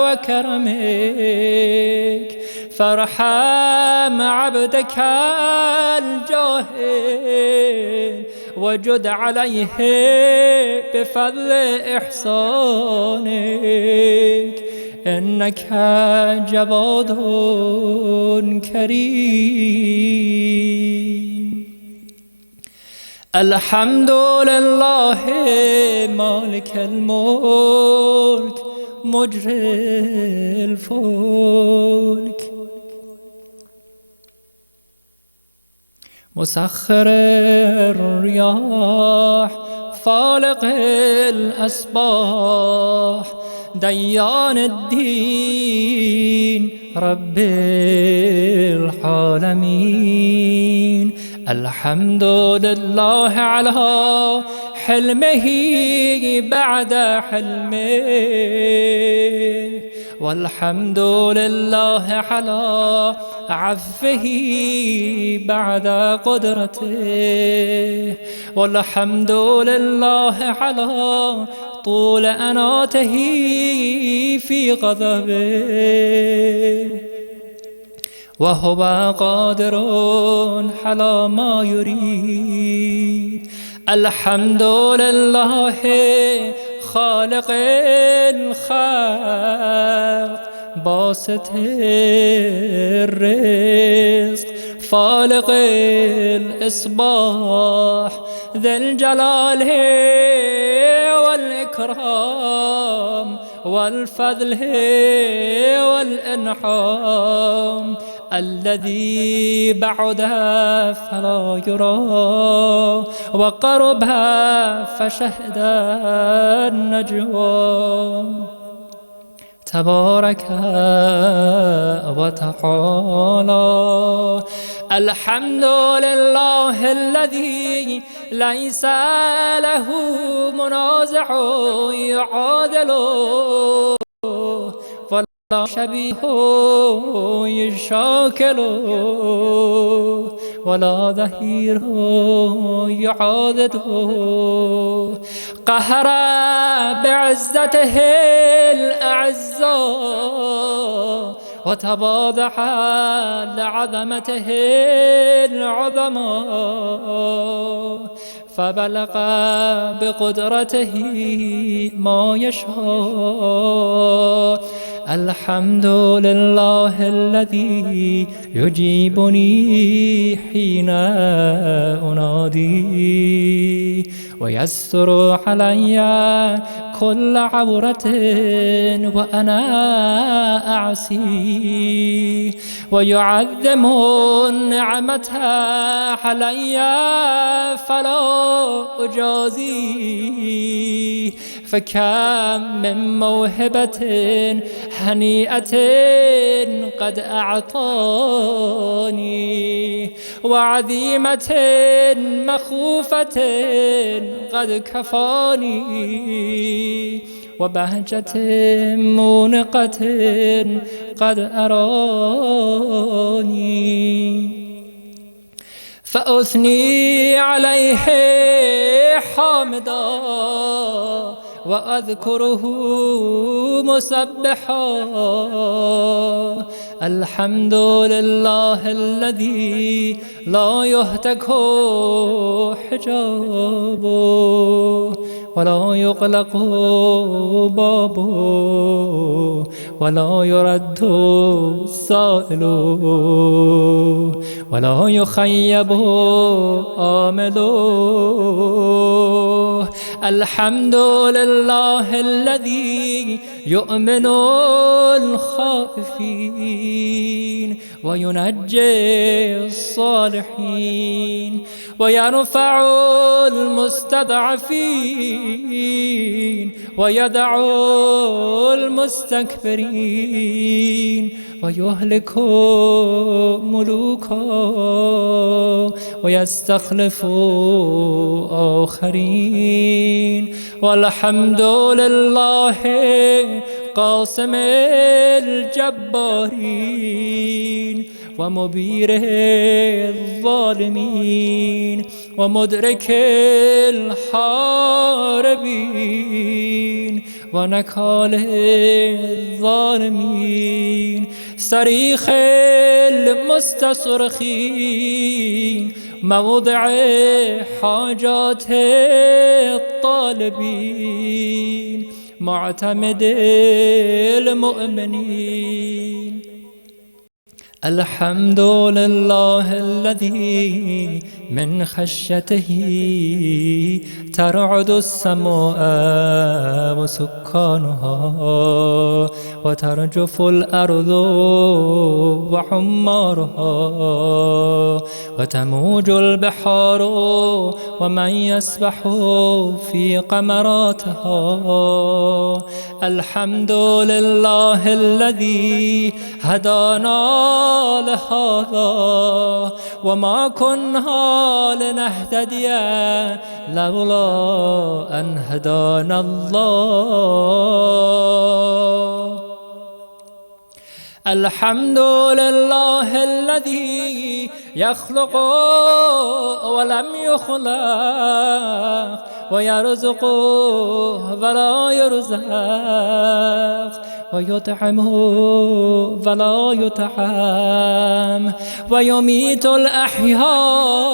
وكرمك، فارحم عبدك الجاهل وجد عليه بفضل إحسانك، إنك جواد كريم. الحمد لله مالك الملك مجري الفلك مسخر الرياح فالق الأصباح ديان الدين رب العالمين الحمد لله على حلمه بعد حلمه والحمد لله على عفه بعد قدرته والحمد لله على طول أناته في غضبه وهو قادر على ما يريد الحمد لله خالق الخلق باسط الرزق فالق الإصباح ذي الجلال والإكرام والفضل والإنعام الذي بعد فلا يرى وقرب فشهد النجوى تبارك وتعالى الحمد لله الذي ليس له منازع يعادله ولا شبيه يشاكله ولا ظهير يعاضده قهر بعزته الأعزاء وتواضع لعظمته العظماء فبلغ بقدرته ما يشاء الحمد لله الذي يجيبني حين أنادي ويستر علي كل عورة وأنا أعصي ويعظم النعمة علي فلا أجازي فكم من موهبة هنيئة قد أعطاني وعظيمة مخوفة قد كفاني وبهجة مونقة قد أراني فأثني عليه حامدا وأذكره مسبحا الحمد لله الذي لا يهتك حجابه ولا يغلق بابه ولا يرد سائل ولا يخيب آمل الحمد لله الذي يؤمن الخائفين وينجي الصالحين ويرفع المستضعفين ويدع المستكبرين ويهلك ملوكا ويستخلف آخرين والحمد لله قاسم الجبارين ومبير الظالمين ومدرك الحاربين ونكال الظالمين صريخ المستصرخين موضع حاجات الطالبين معتمد المؤمنين الحمد لله الذي من خشيته ترعد السماء وسكانها وترجف الأرض وعمارها وتموج البحار ومن يسبح في قمراتها. الحمد لله الذي هدانا لهذا وما كنا لنهتدي لولا أن هدانا الله. الحمد لله الذي يخلق ولم يخلق ويرزق ولا يرزق ويطعم ولا يطعم ويميت الأحياء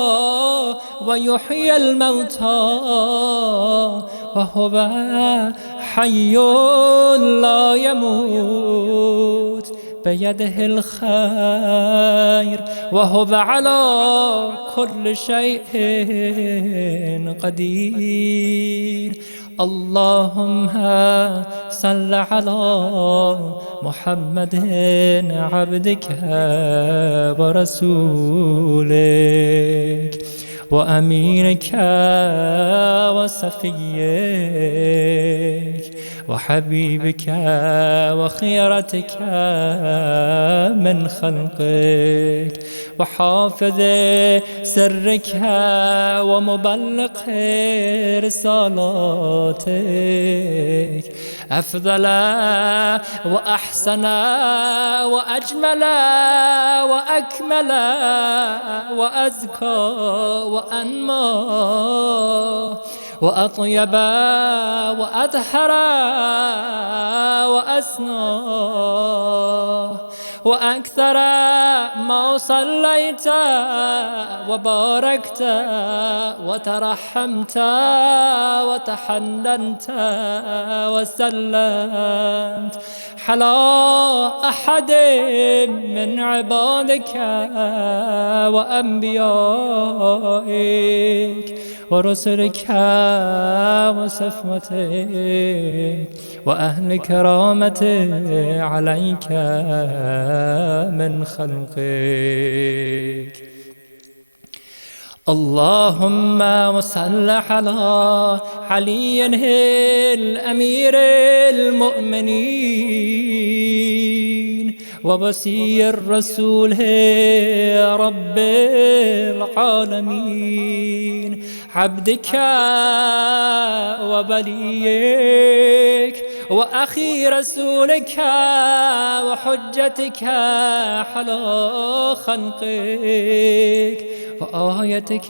ويحيي الموتى وهو حي لا يموت بيده الخير وهو على كل شيء قدير. اللهم صل على محمد عبدك ورسولك وأمينك وصفيك وحبيبك وخيرتك من خلقك وحافظ سرك ومبلغ رسالاتك أفضل وأحسن وأجمل وأكمل وأزكى وأنمى وأطيب وأطهر وأسنى وأكثر ما صليت وباركت وترحمت وتحننت وسلمت على أحد من عبادك وأنبيائك ورسلك وصفوتك وأهل كرامة عليك من خلقك. اللهم وصل على علي الأمير المؤمنين ووصي الرسول رب العالمين عبدك وبليك وأخي رسولك وحجتك على خلقك وآيتك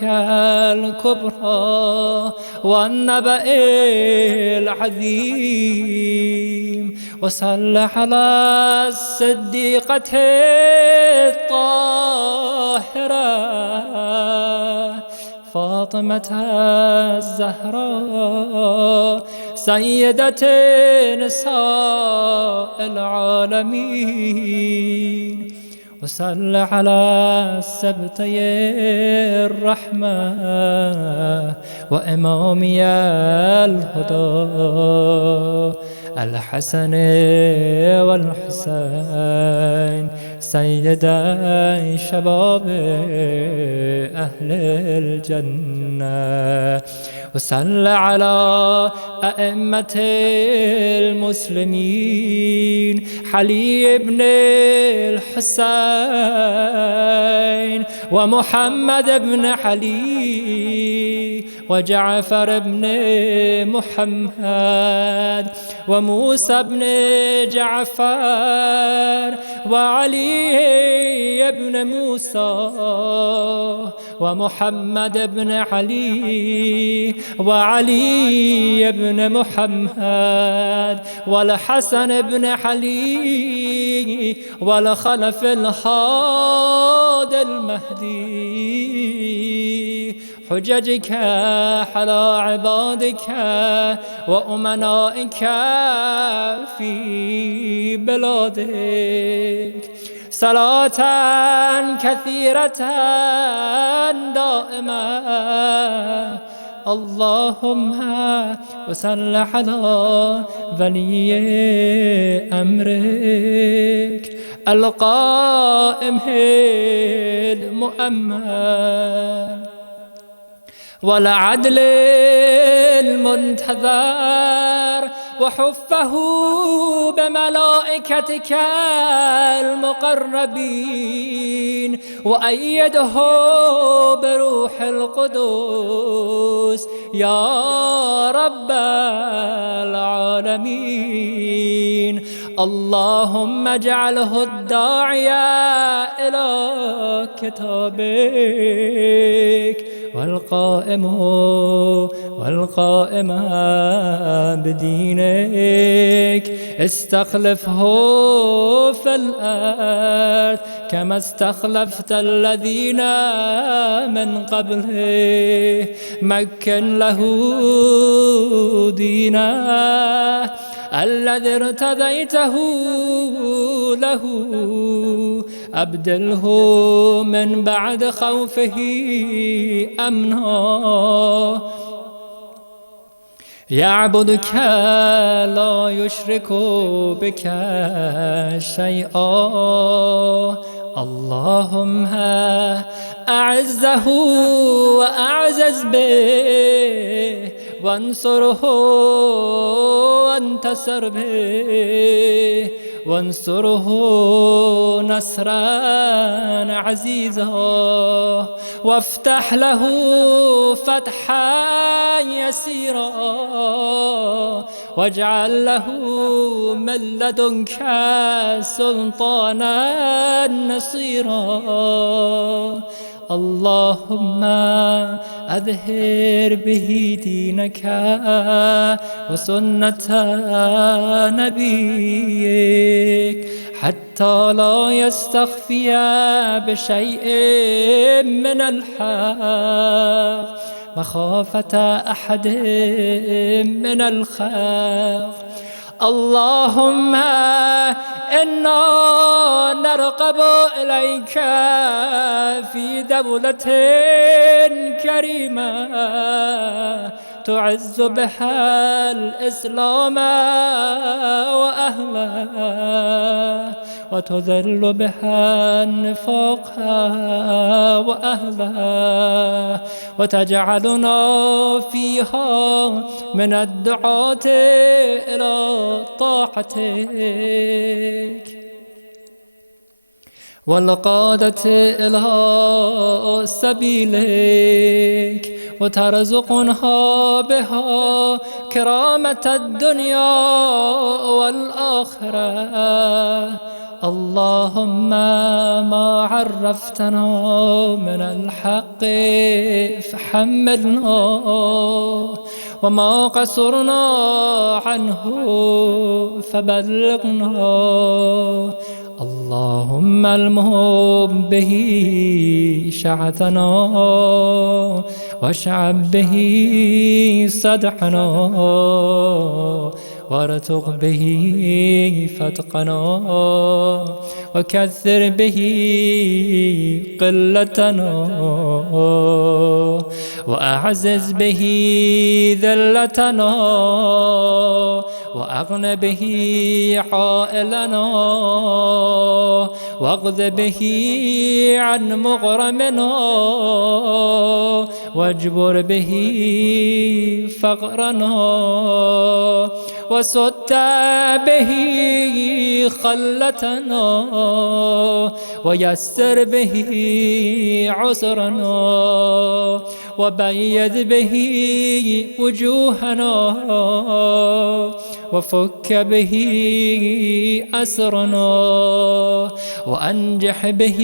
الكبرى والنبأ العظيم. وصل على الصديقة الطاهرة فاطمة الزهراء سيدة نساء العالمين. وصل على سبتي الرحمة وإمامي الهدى الحسن والحسين سيدا شباب أهل الجنة. وصل على أئمة المسلمين علي بن الحسين ومحمد بن علي وجعفر بن محمد وموسى بن جعفر وعلي بن موسى ومحمد بن علي وعلي بن محمد والحسن بن علي والخلف الهادي المهدي حججك على عبادك وأمنائك في بلادك. صلاة كثيرة دائمة اللهم وصل على ولي أمرك القائم المؤمن والعدل المنتظر وحفه بملائكتك المقربين وأيده بروح القدس يا رب العالمين. اللهم اجعله الداعية إلى كتابك والقائم بدينك استخلفه في الأرض كما استخلفت الذين من قبله مكن له دينه الذي ارتضيته له أبدله من بعد خوفه أمنا يعبدك لا يشرك بك شيئا. اللهم أعزه وأعزز به وانصره وانتصر به وانصره نصرا عزيزا وافتح له فتحا يسيرا واجعل له من لدنك سلطانا نصيرا. اللهم أظهر به دينك وسنة نبيك حتى لا يستخفي بشيء من الحق مخافة أحد من الخلق. اللهم إنا نرقب إليك في دولة كريمة تعز بها الإسلام وأهله وتذل بها النفاق وأهله وتجعلنا فيها من الدعاة إلى طاعتك والقادة إلى سبيلك وترزقنا بها كرامة الدنيا والآخرة. اللهم ما عرفتنا من الحق فحملنا وما قصرنا عنه فبلغنا. اللهم المهم به شعثنا واشعب به صدحنا وارتق به فتقنا وكثر به قلتنا وأعزز به ذلتنا وأغن به عائلنا واغذ به عن مغرمنا واجبر به فقرنا وسد به خلتنا ويسر به عسرنا وبيض به وجوهنا وفك به أسرنا وأنجح به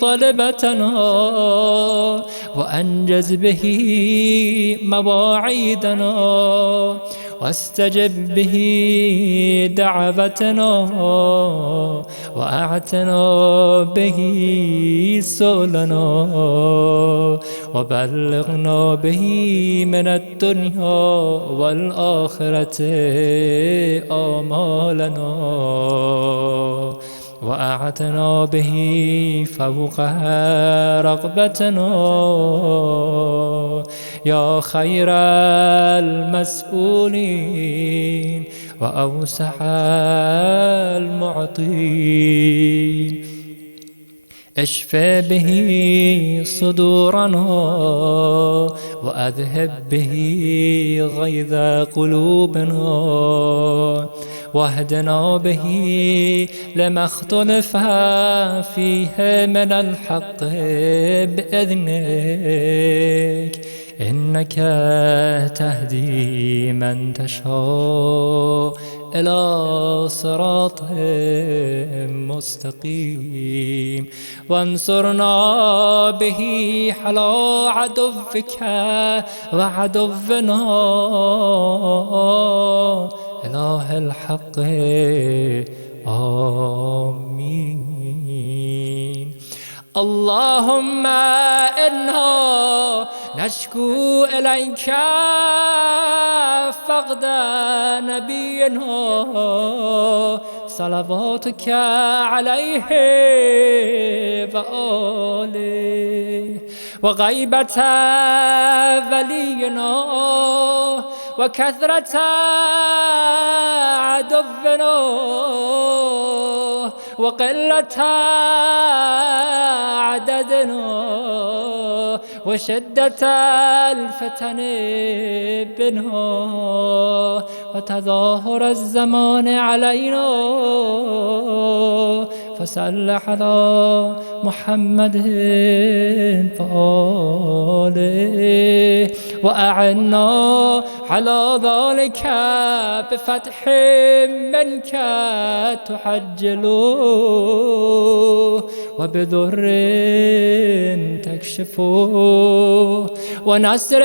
طلبتنا وأنجز به مواعيدنا واستجب به دعوتنا وأعتنا به سؤلنا وبلغنا به من الدنيا والآخرة آمالنا وأعتنا به فوقها رغبتنا يا خير المسؤولين وأوسع المعطين اشف به صدورنا وأذهب به غيظ قلوبنا واهدنا به لما اختلف فيه من الحق بإذنك إنك تهدي من تشاء إلى صراط مستقيم وانصرنا به على عدوك وعدونا إله الحق آمين. اللهم إنا نشكو إليك فقد نبينا صلواتك عليه وآله وغيبة ولينا وكثرة عدونا وقلة عددنا وشدة الفتن بنا وتظاهر الزمان علينا فصل على محمد وآله وأعنا على ذلك بفتح منك تحجله وبذر تكشفه ونصر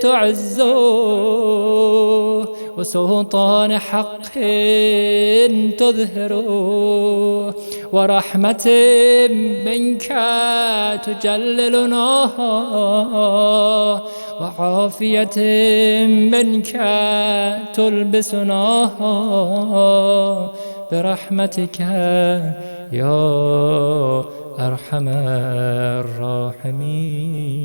تعزه وسلطان حق تظهره ورحمة منك تجللنا وعافية منك تلبسنا برحمتك يا أرحم الراحمين.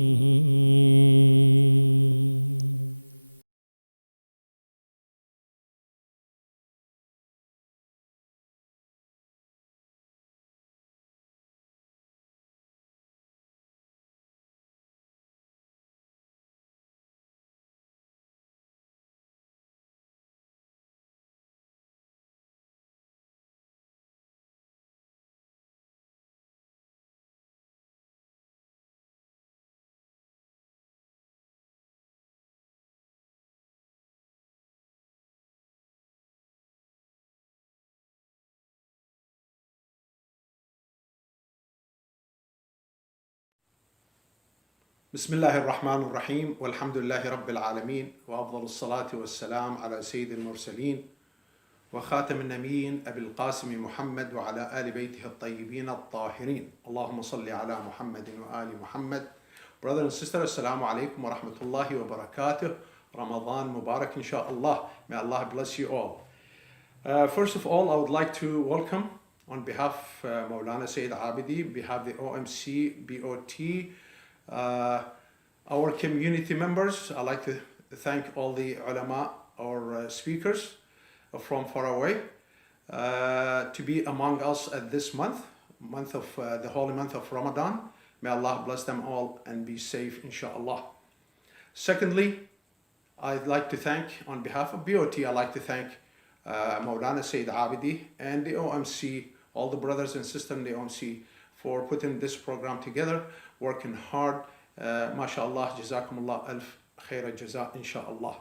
بسم الله الرحمن الرحيم والحمد لله رب العالمين وأفضل الصلاة والسلام على سيد المرسلين وخاتم النبيين أبي القاسم محمد وعلى آل بيته الطيبين الطاهرين اللهم صل على محمد وآل محمد. Brothers and sisters, Assalamu alaikum wa rahmatullahi wa barakatuh. Ramadan Mubarak inshallah. May Allah bless you all. First of all, I would like to welcome on behalf of Maulana Seyed Abidi, behalf of the OMC, BOT, our community members. I'd like to thank all the ulama or speakers from far away to be among us at this month of the holy month of Ramadan. May Allah bless them all and be safe inshallah. Secondly, I'd like to thank on behalf of BOT, I'd like to thank Maulana Sayyid Abidi and the OMC, all the brothers and sisters in the OMC for putting this program together, working hard. MashaAllah, Jazakumullah alf khaira jaza inshallah.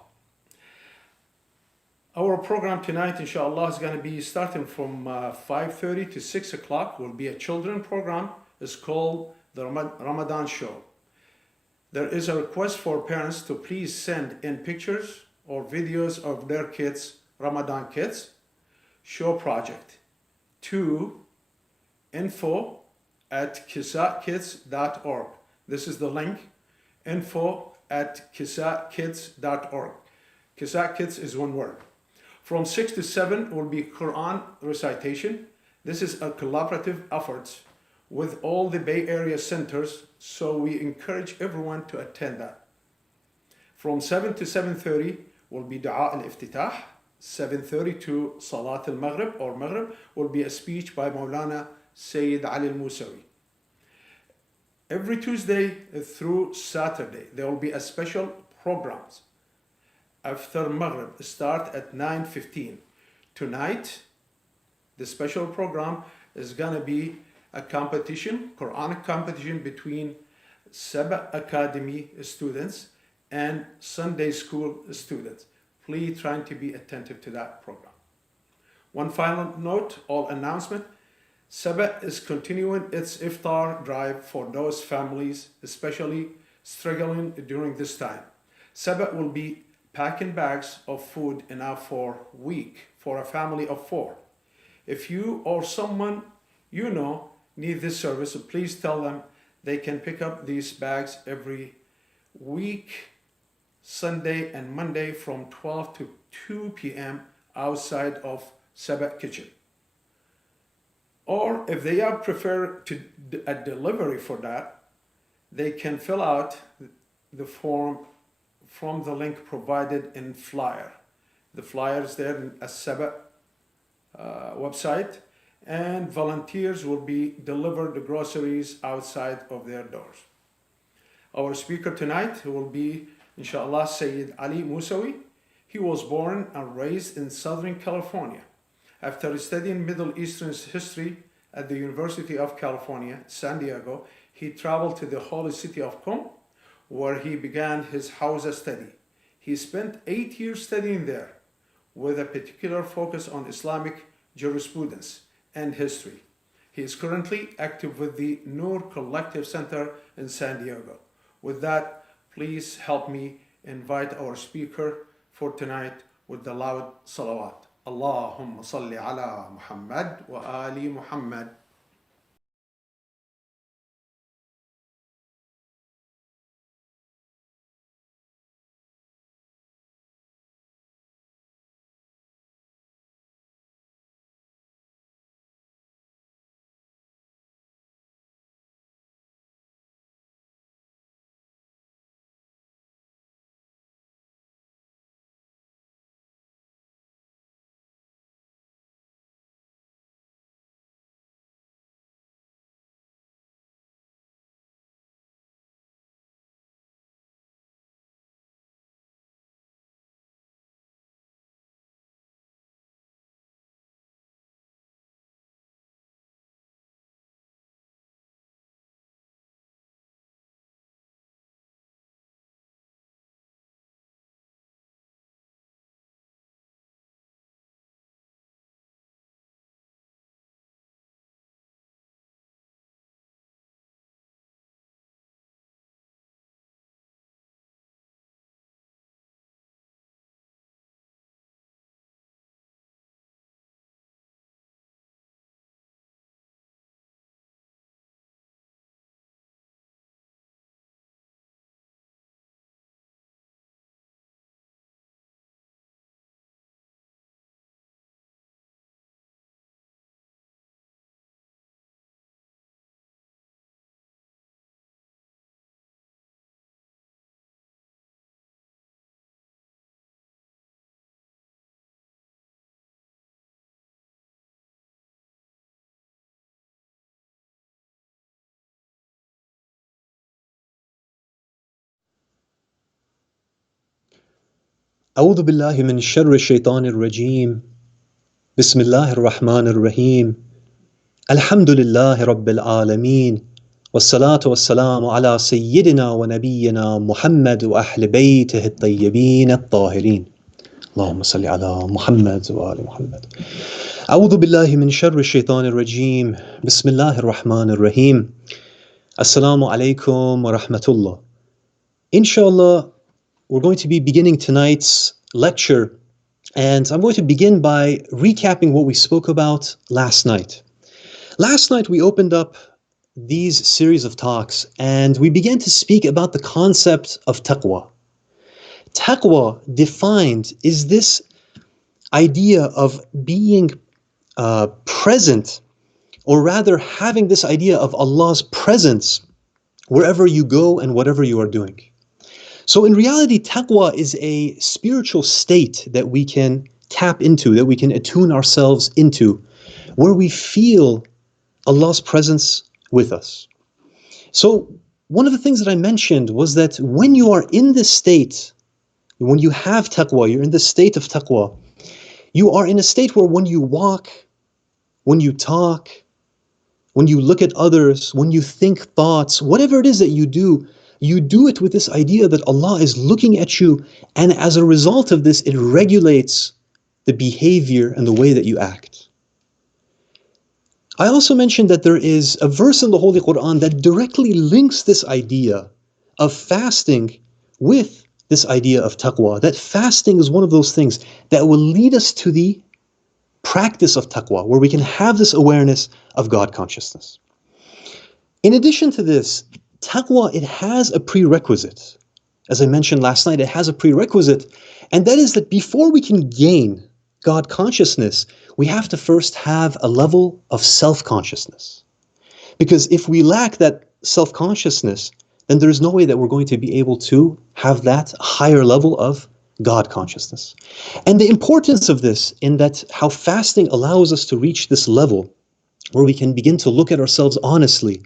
Our program tonight inshallah is going to be starting from 5:30 to 6 o'clock. Will be a children program. It's called the Ramadan Show. There is a request for parents to please send in pictures or videos of their kids, Ramadan kids, show project to info@kisatkids.org. This is the link, info@kisatkids.org. Kisat Kids is one word. From 6 to 7 will be Quran recitation, This is a collaborative effort with all the Bay Area centers, so we encourage everyone to attend that. From 7 to 7:30 will be Du'a al-Iftitah. 7:30 to Salat al-Maghrib or Maghrib will be a speech by Maulana Seyed Ali al-Musawi. Every Tuesday through Saturday, there will be a special programs. After Maghrib, start at 9:15. Tonight, the special program is going to be a competition, Quranic competition between Saba Academy students and Sunday school students. Please try to be attentive to that program. One final note or announcement. Saba is continuing its Iftar Drive for those families, especially struggling during this time. Saba will be packing bags of food enough for a week for a family of 4. If you or someone you know need this service, please tell them they can pick up these bags every week, Sunday and Monday from 12 to 2 p.m. outside of Saba kitchen. Or if they are prefer to a delivery for that, they can fill out the form from the link provided in flyer. The flyer is there in a Saba website, and volunteers will be delivered the groceries outside of their doors. Our speaker tonight will be, inshallah, Seyed Ali Musawi. He was born and raised in Southern California. After studying Middle Eastern history at the University of California, San Diego, he traveled to the holy city of Qom, where he began his Hawza study. He spent 8 years studying there, with a particular focus on Islamic jurisprudence and history. He is currently active with the Noor Collective Center in San Diego. With that, please help me invite our speaker for tonight with the loud salawat. Allahumma salli ala Muhammad wa ali Muhammad. أعوذ بالله من شر الشيطان الرجيم بسم الله الرحمن الرحيم الحمد لله رب العالمين والصلاة والسلام على سيدنا ونبينا محمد وأهل بيته الطيبين الطاهرين اللهم صل على محمد وآل محمد أعوذ بالله من شر الشيطان الرجيم بسم الله الرحمن الرحيم Assalamu alaikum wa rahmatullah. Inshallah, we're going to be beginning tonight's lecture, and I'm going to begin by recapping what we spoke about last night. Last night we opened up these series of talks and we began to speak about the concept of taqwa. Taqwa, defined, is this idea of being present or rather having this idea of Allah's presence wherever you go and whatever you are doing. So in reality, taqwa is a spiritual state that we can tap into, that we can attune ourselves into, where we feel Allah's presence with us. So one of the things that I mentioned was that when you are in this state, when you have taqwa, you're in the state of taqwa, you are in a state where when you walk, when you talk, when you look at others, when you think thoughts, whatever it is that you do it with this idea that Allah is looking at you, and as a result of this, it regulates the behavior and the way that you act. I also mentioned that there is a verse in the Holy Quran that directly links this idea of fasting with this idea of taqwa, that fasting is one of those things that will lead us to the practice of taqwa, where we can have this awareness of God consciousness. In addition to this, taqwa, it has a prerequisite. As I mentioned last night, it has a prerequisite, and that is that before we can gain God consciousness, we have to first have a level of self-consciousness. Because if we lack that self-consciousness, then there's no way that we're going to be able to have that higher level of God consciousness. And the importance of this, in that how fasting allows us to reach this level where we can begin to look at ourselves honestly,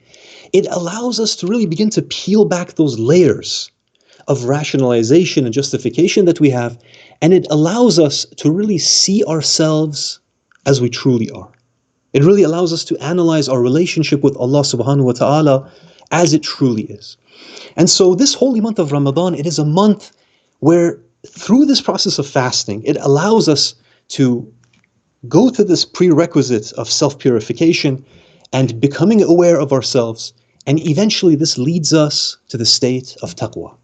it allows us to really begin to peel back those layers of rationalization and justification that we have, and it allows us to really see ourselves as we truly are. It really allows us to analyze our relationship with Allah subhanahu wa ta'ala as it truly is. And so this holy month of Ramadan, it is a month where through this process of fasting, it allows us to go to this prerequisite of self-purification and becoming aware of ourselves, and eventually this leads us to the state of taqwa.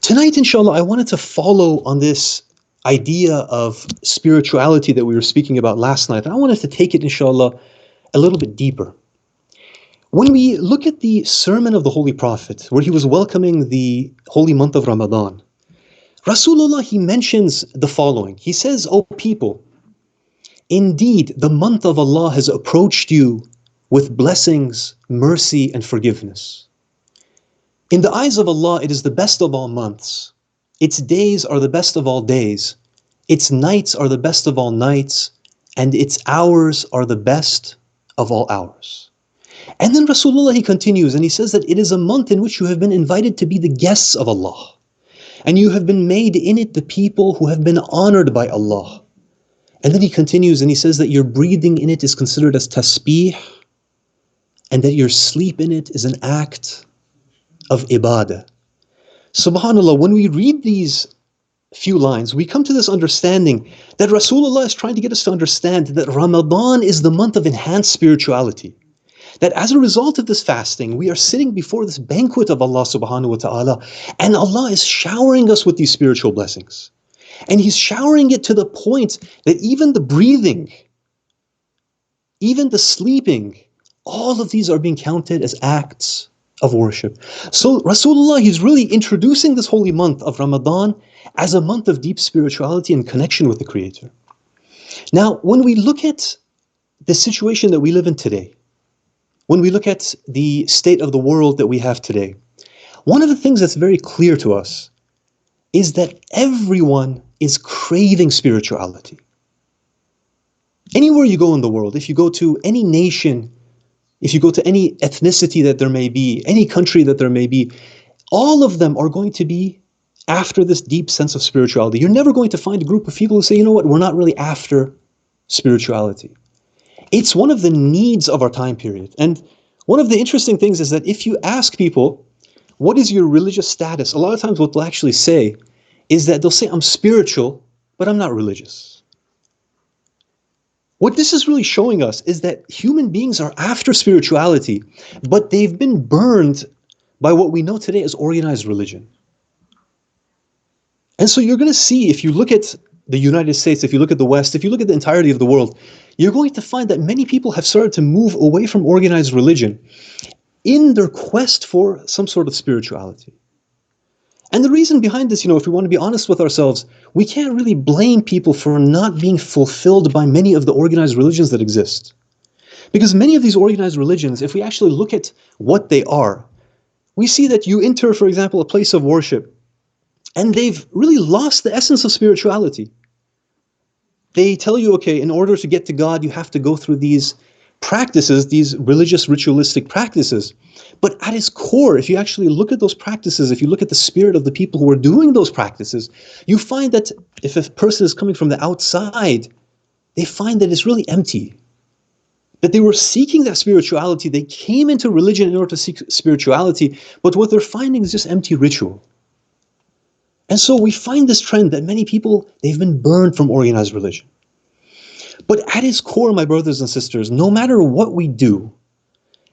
Tonight, inshallah, I wanted to follow on this idea of spirituality that we were speaking about last night, and I wanted to take it, inshallah, a little bit deeper. When we look at the sermon of the Holy Prophet, where he was welcoming the holy month of Ramadan, Rasulullah, he mentions the following. He says, "O people, indeed the month of Allah has approached you with blessings, mercy, and forgiveness. In the eyes of Allah, it is the best of all months. Its days are the best of all days. Its nights are the best of all nights. And its hours are the best of all hours." And then Rasulullah, he continues and he says that it is a month in which you have been invited to be the guests of Allah. And you have been made in it the people who have been honored by Allah. And then he continues and he says that your breathing in it is considered as tasbih, and that your sleep in it is an act of ibadah. SubhanAllah, when we read these few lines, we come to this understanding that Rasulullah is trying to get us to understand that Ramadan is the month of enhanced spirituality. That as a result of this fasting, we are sitting before this banquet of Allah subhanahu wa ta'ala, and Allah is showering us with these spiritual blessings. And He's showering it to the point that even the breathing, even the sleeping, all of these are being counted as acts of worship. So Rasulullah, he's really introducing this holy month of Ramadan as a month of deep spirituality and connection with the Creator. Now, when we look at the situation that we live in today, when we look at the state of the world that we have today, one of the things that's very clear to us is that everyone is craving spirituality. Anywhere you go in the world, if you go to any nation, if you go to any ethnicity that there may be, any country that there may be, all of them are going to be after this deep sense of spirituality. You're never going to find a group of people who say, you know what, we're not really after spirituality. It's one of the needs of our time period. And one of the interesting things is that if you ask people, what is your religious status? A lot of times what they'll actually say is that they'll say, I'm spiritual, but I'm not religious. What this is really showing us is that human beings are after spirituality, but they've been burned by what we know today as organized religion. And so you're going to see, if you look at the United States, if you look at the West, if you look at the entirety of the world, you're going to find that many people have started to move away from organized religion in their quest for some sort of spirituality. And the reason behind this, if we want to be honest with ourselves, we can't really blame people for not being fulfilled by many of the organized religions that exist. Because many of these organized religions, if we actually look at what they are, we see that you enter, for example, a place of worship, and they've really lost the essence of spirituality. They tell you, okay, in order to get to God, you have to go through these practices, these religious ritualistic practices. But at its core, if you actually look at those practices, if you look at the spirit of the people who are doing those practices, you find that if a person is coming from the outside, they find that it's really empty. That they were seeking that spirituality, they came into religion in order to seek spirituality, but what they're finding is just empty ritual. And so we find this trend that many people, they've been burned from organized religion. But at its core, my brothers and sisters, no matter what we do,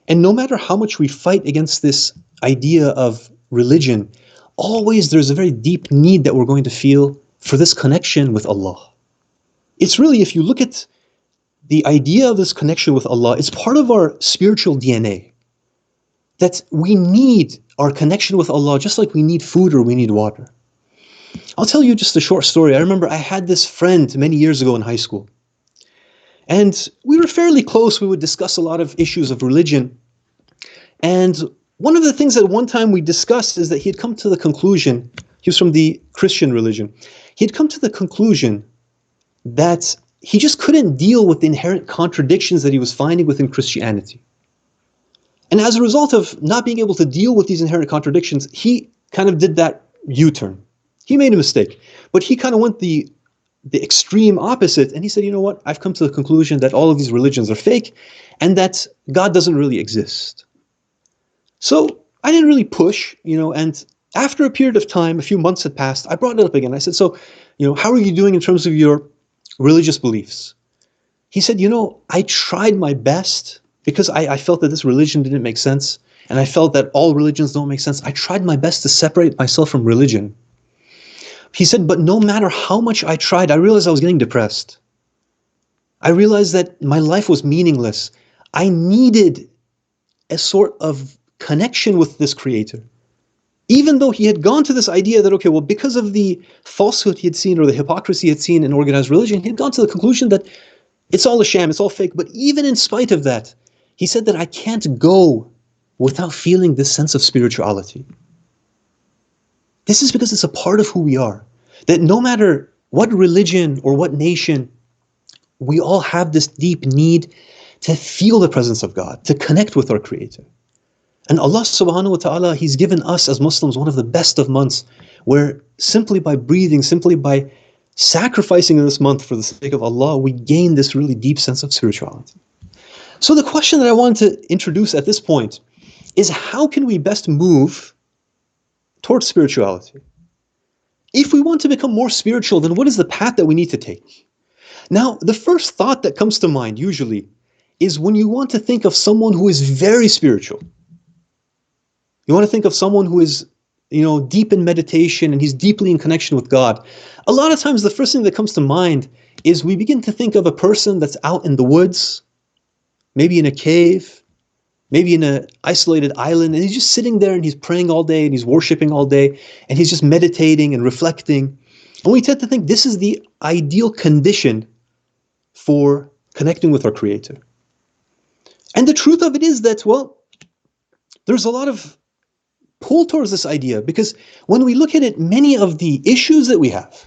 and no matter how much we fight against this idea of religion, always there's a very deep need that we're going to feel for this connection with Allah. It's really, if you look at the idea of this connection with Allah, it's part of our spiritual DNA. That we need our connection with Allah just like we need food or we need water. I'll tell you just a short story. I remember I had this friend many years ago in high school. And we were fairly close. We would discuss a lot of issues of religion. And one of the things that one time we discussed is that he had come to the conclusion, he was from the Christian religion, he had come to the conclusion that he just couldn't deal with the inherent contradictions that he was finding within Christianity. And as a result of not being able to deal with these inherent contradictions, he kind of did that U-turn. He made a mistake, but he kind of went the extreme opposite, and he said, you know what, I've come to the conclusion that all of these religions are fake and that God doesn't really exist. So I didn't really push, and after a period of time, a few months had passed, I brought it up again. I said, so, how are you doing in terms of your religious beliefs? He said, I tried my best because I felt that this religion didn't make sense, and I felt that all religions don't make sense. I tried my best to separate myself from religion. He said, but no matter how much I tried, I realized I was getting depressed. I realized that my life was meaningless. I needed a sort of connection with this creator. Even though he had gone to this idea that, okay, well, because of the falsehood he had seen or the hypocrisy he had seen in organized religion, he had gone to the conclusion that it's all a sham, it's all fake. But even in spite of that, he said that I can't go without feeling this sense of spirituality. This is because it's a part of who we are. That no matter what religion or what nation, we all have this deep need to feel the presence of God, to connect with our Creator. And Allah subhanahu wa ta'ala, He's given us as Muslims one of the best of months, where simply by breathing, simply by sacrificing in this month for the sake of Allah, we gain this really deep sense of spirituality. So the question that I want to introduce at this point is, how can we best move towards spirituality? If we want to become more spiritual, then what is the path that we need to take? Now, the first thought that comes to mind usually is when you want to think of someone who is very spiritual. You want to think of someone who is, deep in meditation and he's deeply in connection with God. A lot of times the first thing that comes to mind is we begin to think of a person that's out in the woods, maybe in a cave, maybe in an isolated island, and he's just sitting there and he's praying all day and he's worshiping all day and he's just meditating and reflecting. And we tend to think this is the ideal condition for connecting with our Creator. And the truth of it is that, well, there's a lot of pull towards this idea, because when we look at it, many of the issues that we have,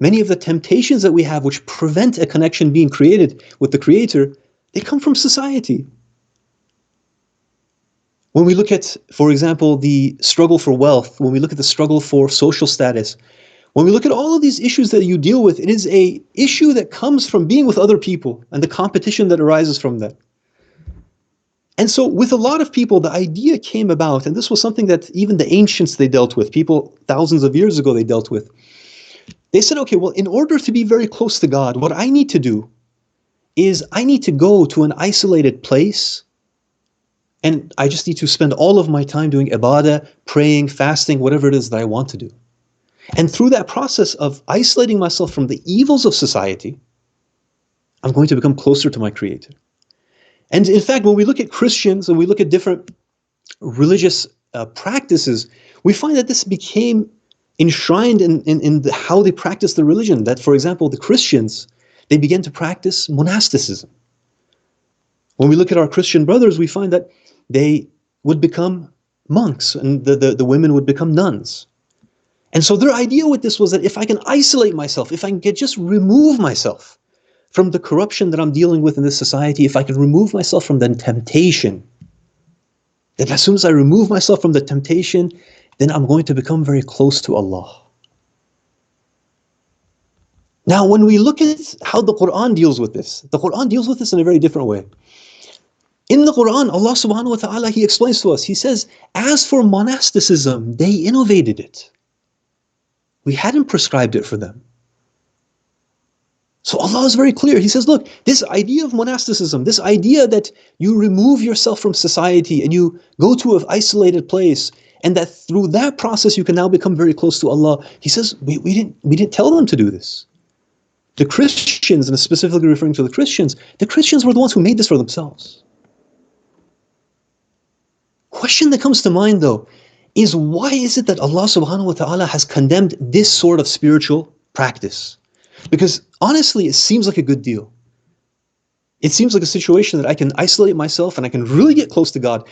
many of the temptations that we have which prevent a connection being created with the Creator, they come from society. When we look at, for example, the struggle for wealth, when we look at the struggle for social status, when we look at all of these issues that you deal with, it is an issue that comes from being with other people and the competition that arises from that. And so with a lot of people, the idea came about, and this was something that even the ancients, they dealt with, people thousands of years ago they dealt with. They said, okay, well, in order to be very close to God, what I need to do is I need to go to an isolated place, and I just need to spend all of my time doing ibadah, praying, fasting, whatever it is that I want to do. And through that process of isolating myself from the evils of society, I'm going to become closer to my Creator. And in fact, when we look at Christians and we look at different religious practices, we find that this became enshrined in how they practice the religion. That, for example, the Christians, they began to practice monasticism. When we look at our Christian brothers, we find that they would become monks and the women would become nuns. And so their idea with this was that if I can isolate myself, if I can just remove myself from the corruption that I'm dealing with in this society, if I can remove myself from the temptation, that as soon as I remove myself from the temptation, then I'm going to become very close to Allah. Now, when we look at how the Quran deals with this, the Quran deals with this in a very different way. In the Quran, Allah subhanahu wa ta'ala, He explains to us, He says, as for monasticism, they innovated it. We hadn't prescribed it for them. So Allah is very clear. He says, look, this idea of monasticism, this idea that you remove yourself from society and you go to an isolated place, and that through that process you can now become very close to Allah. He says, we didn't tell them to do this. The Christians, and specifically referring to the Christians were the ones who made this for themselves. Question that comes to mind though, is why is it that Allah subhanahu wa ta'ala has condemned this sort of spiritual practice? Because honestly, it seems like a good deal. It seems like a situation that I can isolate myself and I can really get close to God.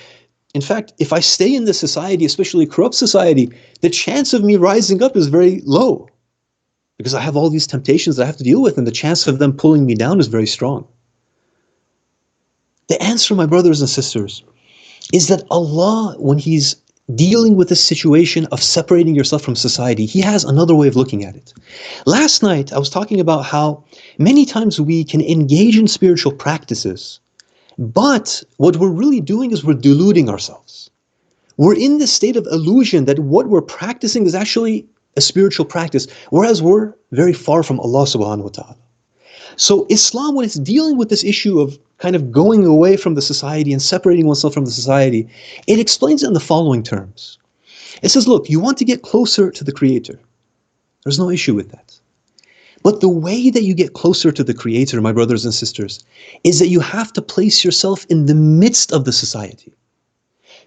In fact, if I stay in this society, especially a corrupt society, the chance of me rising up is very low. Because I have all these temptations that I have to deal with, and the chance of them pulling me down is very strong. The answer, my brothers and sisters, is that Allah, when He's dealing with this situation of separating yourself from society, He has another way of looking at it. Last night, I was talking about how many times we can engage in spiritual practices, but what we're really doing is we're deluding ourselves. We're in this state of illusion that what we're practicing is actually a spiritual practice, whereas we're very far from Allah subhanahu wa ta'ala. So Islam, when it's dealing with this issue of kind of going away from the society and separating oneself from the society, it explains it in the following terms. It says, look, you want to get closer to the Creator. There's no issue with that. But the way that you get closer to the Creator, my brothers and sisters, is that you have to place yourself in the midst of the society.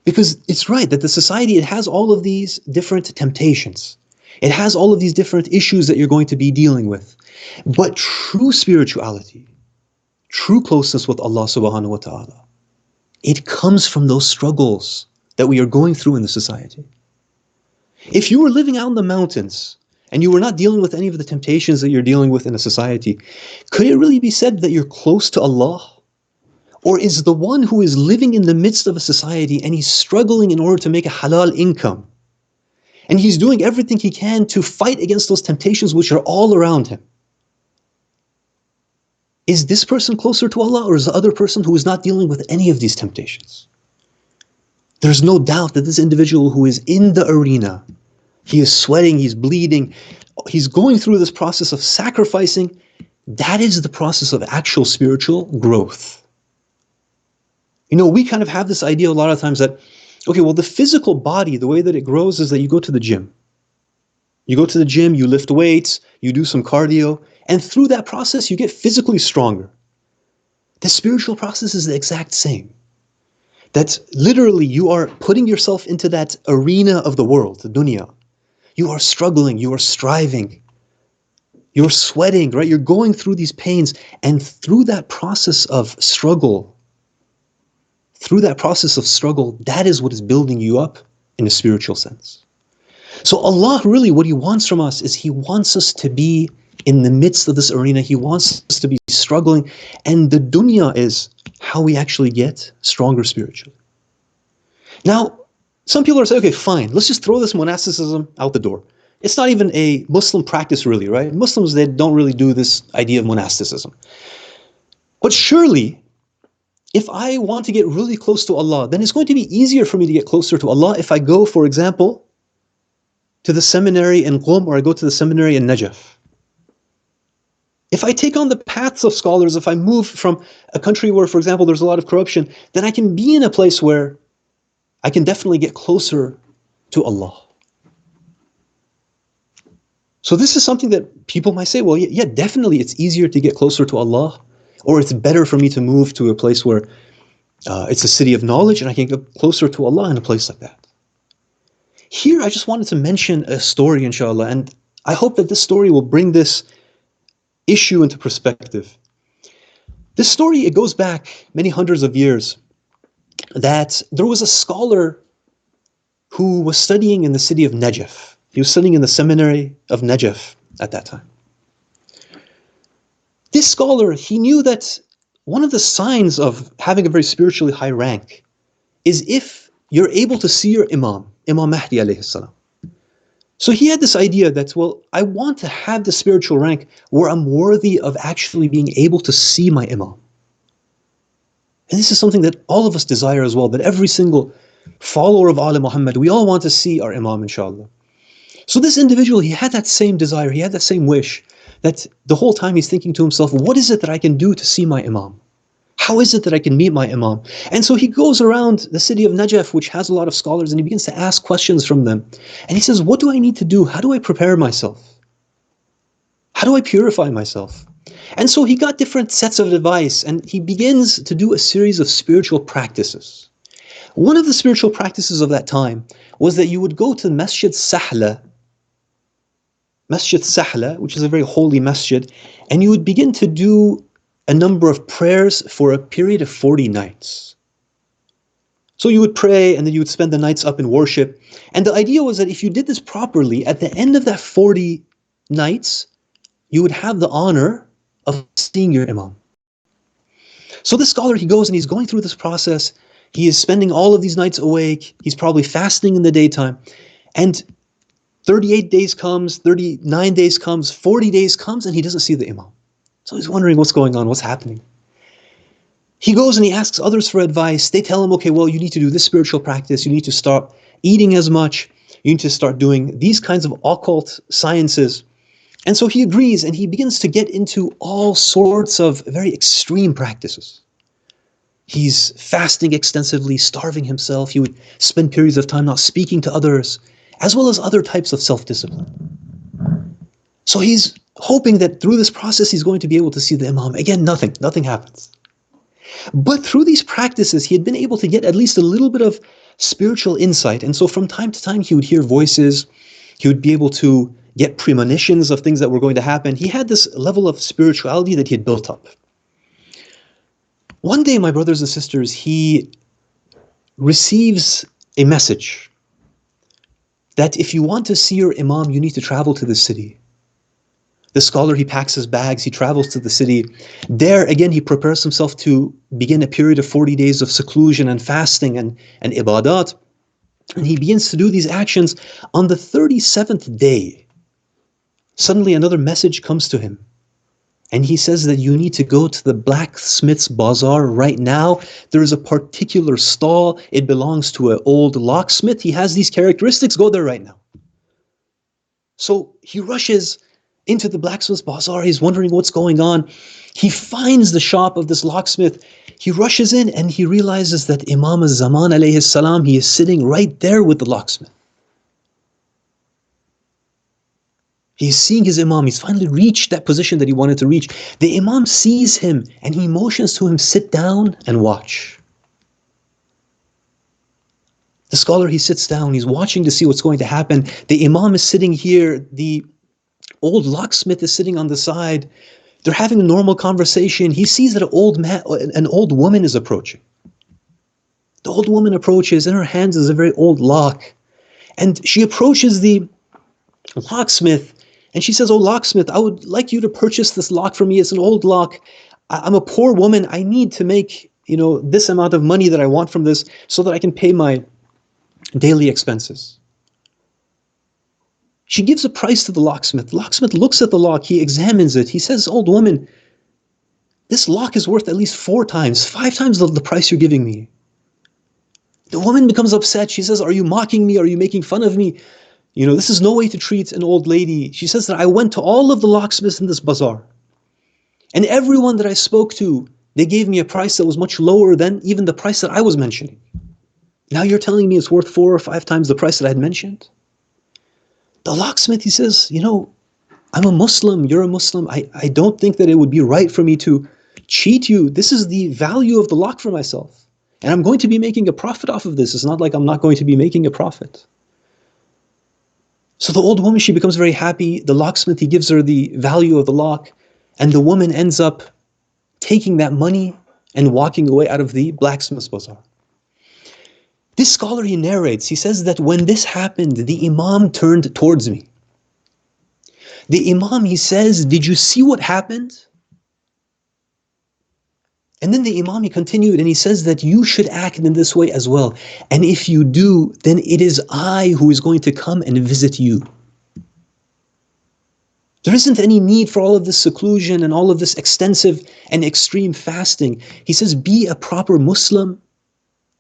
Because it's right that the society, it has all of these different temptations. It has all of these different issues that you're going to be dealing with. But true spirituality, true closeness with Allah subhanahu wa ta'ala, it comes from those struggles that we are going through in the society. If you were living out in the mountains and you were not dealing with any of the temptations that you're dealing with in a society, could it really be said that you're close to Allah? Or is the one who is living in the midst of a society and he's struggling in order to make a halal income, and he's doing everything he can to fight against those temptations which are all around him, is this person closer to Allah, or is the other person who is not dealing with any of these temptations? There's no doubt that this individual who is in the arena, he is sweating, he's bleeding, he's going through this process of sacrificing, that is the process of actual spiritual growth. You know, we kind of have this idea a lot of times that, okay, well, the physical body, the way that it grows is that you go to the gym. You go to the gym, you lift weights, you do some cardio, and through that process, you get physically stronger. The spiritual process is the exact same. That literally you are putting yourself into that arena of the world, the dunya. You are struggling, you are striving, you're sweating, right? You're going through these pains, and through that process of struggle, that is what is building you up in a spiritual sense. So Allah really, what He wants from us is He wants us to be in the midst of this arena. He wants us to be struggling. And the dunya is how we actually get stronger spiritually. Now, some people are saying, okay, fine, let's just throw this monasticism out the door. It's not even a Muslim practice really, right? Muslims, they don't really do this idea of monasticism. But surely, if I want to get really close to Allah, then it's going to be easier for me to get closer to Allah if I go, for example, to the seminary in Qom, or I go to the seminary in Najaf. If I take on the paths of scholars, if I move from a country where, for example, there's a lot of corruption, then I can be in a place where I can definitely get closer to Allah. So this is something that people might say, well, yeah, definitely it's easier to get closer to Allah, or it's better for me to move to a place where it's a city of knowledge and I can get closer to Allah in a place like that. Here, I just wanted to mention a story, inshallah, and I hope that this story will bring this issue into perspective. This story, it goes back many hundreds of years, that there was a scholar who was studying in the city of Najaf. He was studying in the seminary of Najaf at that time. This scholar, he knew that one of the signs of having a very spiritually high rank is if you're able to see your Imam Mahdi alayhi salam. So he had this idea that, well, I want to have the spiritual rank where I'm worthy of actually being able to see my Imam. And this is something that all of us desire as well, that every single follower of Ali Muhammad, we all want to see our Imam, inshallah. So this individual, he had that same desire, he had that same wish, that the whole time he's thinking to himself, what is it that I can do to see my Imam? How is it that I can meet my Imam? And so he goes around the city of Najaf, which has a lot of scholars, and he begins to ask questions from them. And he says, what do I need to do? How do I prepare myself? How do I purify myself? And so he got different sets of advice, and he begins to do a series of spiritual practices. One of the spiritual practices of that time was that you would go to Masjid Sahla, which is a very holy masjid, and you would begin to do a number of prayers for a period of 40 nights. So you would pray, and then you would spend the nights up in worship. And the idea was that if you did this properly, at the end of that 40 nights, you would have the honor of seeing your Imam. So this scholar, he goes and he's going through this process. He is spending all of these nights awake. He's probably fasting in the daytime. And 38 days comes, 39 days comes, 40 days comes, and he doesn't see the Imam. So he's wondering what's going on, what's happening. He goes and he asks others for advice. They tell him, okay, well, you need to do this spiritual practice. You need to start eating as much. You need to start doing these kinds of occult sciences. And so he agrees, and he begins to get into all sorts of very extreme practices. He's fasting extensively, starving himself. He would spend periods of time not speaking to others, as well as other types of self-discipline. So he's hoping that through this process, he's going to be able to see the Imam. Again, nothing happens. But through these practices, he had been able to get at least a little bit of spiritual insight. And so from time to time, he would hear voices. He would be able to get premonitions of things that were going to happen. He had this level of spirituality that he had built up. One day, my brothers and sisters, he receives a message that if you want to see your Imam, you need to travel to the city. The scholar, he packs his bags, he travels to the city. There, again, he prepares himself to begin a period of 40 days of seclusion and fasting and ibadat. And he begins to do these actions. On the 37th day, suddenly another message comes to him. And he says that you need to go to the blacksmith's bazaar right now. There is a particular stall. It belongs to an old locksmith. He has these characteristics. Go there right now. So he rushes into the blacksmith's bazaar. He's wondering what's going on. He finds the shop of this locksmith. He rushes in and he realizes that Imam al-Zaman alayhi salam, he is sitting right there with the locksmith. He's seeing his Imam. He's finally reached that position that he wanted to reach. The Imam sees him and he motions to him, sit down and watch. The scholar, he sits down. He's watching to see what's going to happen. The Imam is sitting here. The old locksmith is sitting on the side. They're having a normal conversation. He sees that an old woman is approaching. The old woman approaches. In her hands is a very old lock. And she approaches the locksmith. And she says, "Oh, locksmith, I would like you to purchase this lock for me. It's an old lock. I'm a poor woman. I need to make, this amount of money that I want from this so that I can pay my daily expenses." She gives a price to the locksmith. The locksmith looks at the lock. He examines it. He says, "Old woman, this lock is worth at least 4 times, 5 times the price you're giving me." The woman becomes upset. She says, "Are you mocking me? Are you making fun of me? This is no way to treat an old lady." She says that I went to all of the locksmiths in this bazaar. And everyone that I spoke to, they gave me a price that was much lower than even the price that I was mentioning. Now you're telling me it's worth 4 or 5 times the price that I had mentioned? The locksmith, he says, I'm a Muslim, you're a Muslim. I don't think that it would be right for me to cheat you. This is the value of the lock for myself. And I'm going to be making a profit off of this. It's not like I'm not going to be making a profit. So the old woman, she becomes very happy. The locksmith, he gives her the value of the lock. And the woman ends up taking that money and walking away out of the blacksmith's bazaar. This scholar, he narrates, he says that when this happened, the Imam turned towards me. The Imam, he says, did you see what happened? And then the Imam, he continued and he says that you should act in this way as well. And if you do, then it is I who is going to come and visit you. There isn't any need for all of this seclusion and all of this extensive and extreme fasting. He says, be a proper Muslim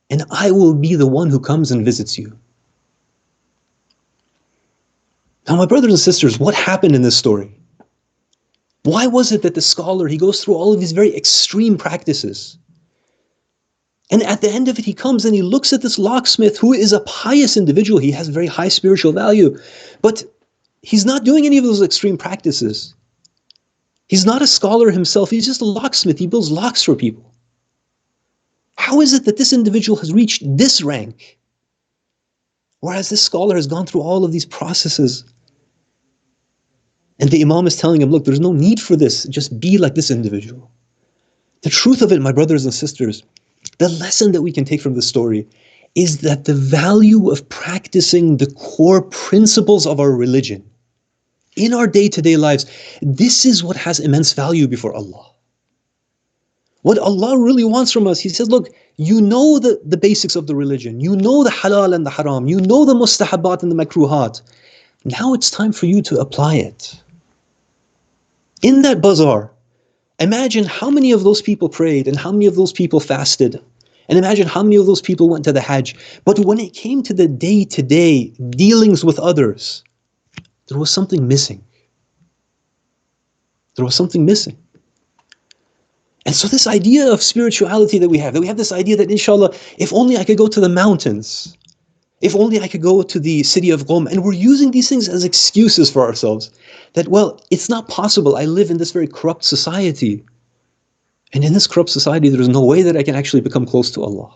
and I will be the one who comes and visits you. Now, my brothers and sisters, what happened in this story? Why was it that the scholar, he goes through all of these very extreme practices? And at the end of it, he comes and he looks at this locksmith who is a pious individual. He has very high spiritual value, but he's not doing any of those extreme practices. He's not a scholar himself. He's just a locksmith. He builds locks for people. How is it that this individual has reached this rank, whereas this scholar has gone through all of these processes? And the Imam is telling him, look, there's no need for this. Just be like this individual. The truth of it, my brothers and sisters, the lesson that we can take from this story is that the value of practicing the core principles of our religion in our day-to-day lives, this is what has immense value before Allah. What Allah really wants from us, He says, look, you know the basics of the religion. You know the halal and the haram. You know the mustahabat and the makruhat. Now it's time for you to apply it. In that bazaar, imagine how many of those people prayed and how many of those people fasted. And imagine how many of those people went to the Hajj. But when it came to the day-to-day dealings with others, there was something missing. There was something missing. And so this idea of spirituality that we have this idea that inshallah, if only I could go to the mountains, if only I could go to the city of Qom, and we're using these things as excuses for ourselves, that, well, it's not possible. I live in this very corrupt society. And in this corrupt society, there is no way that I can actually become close to Allah.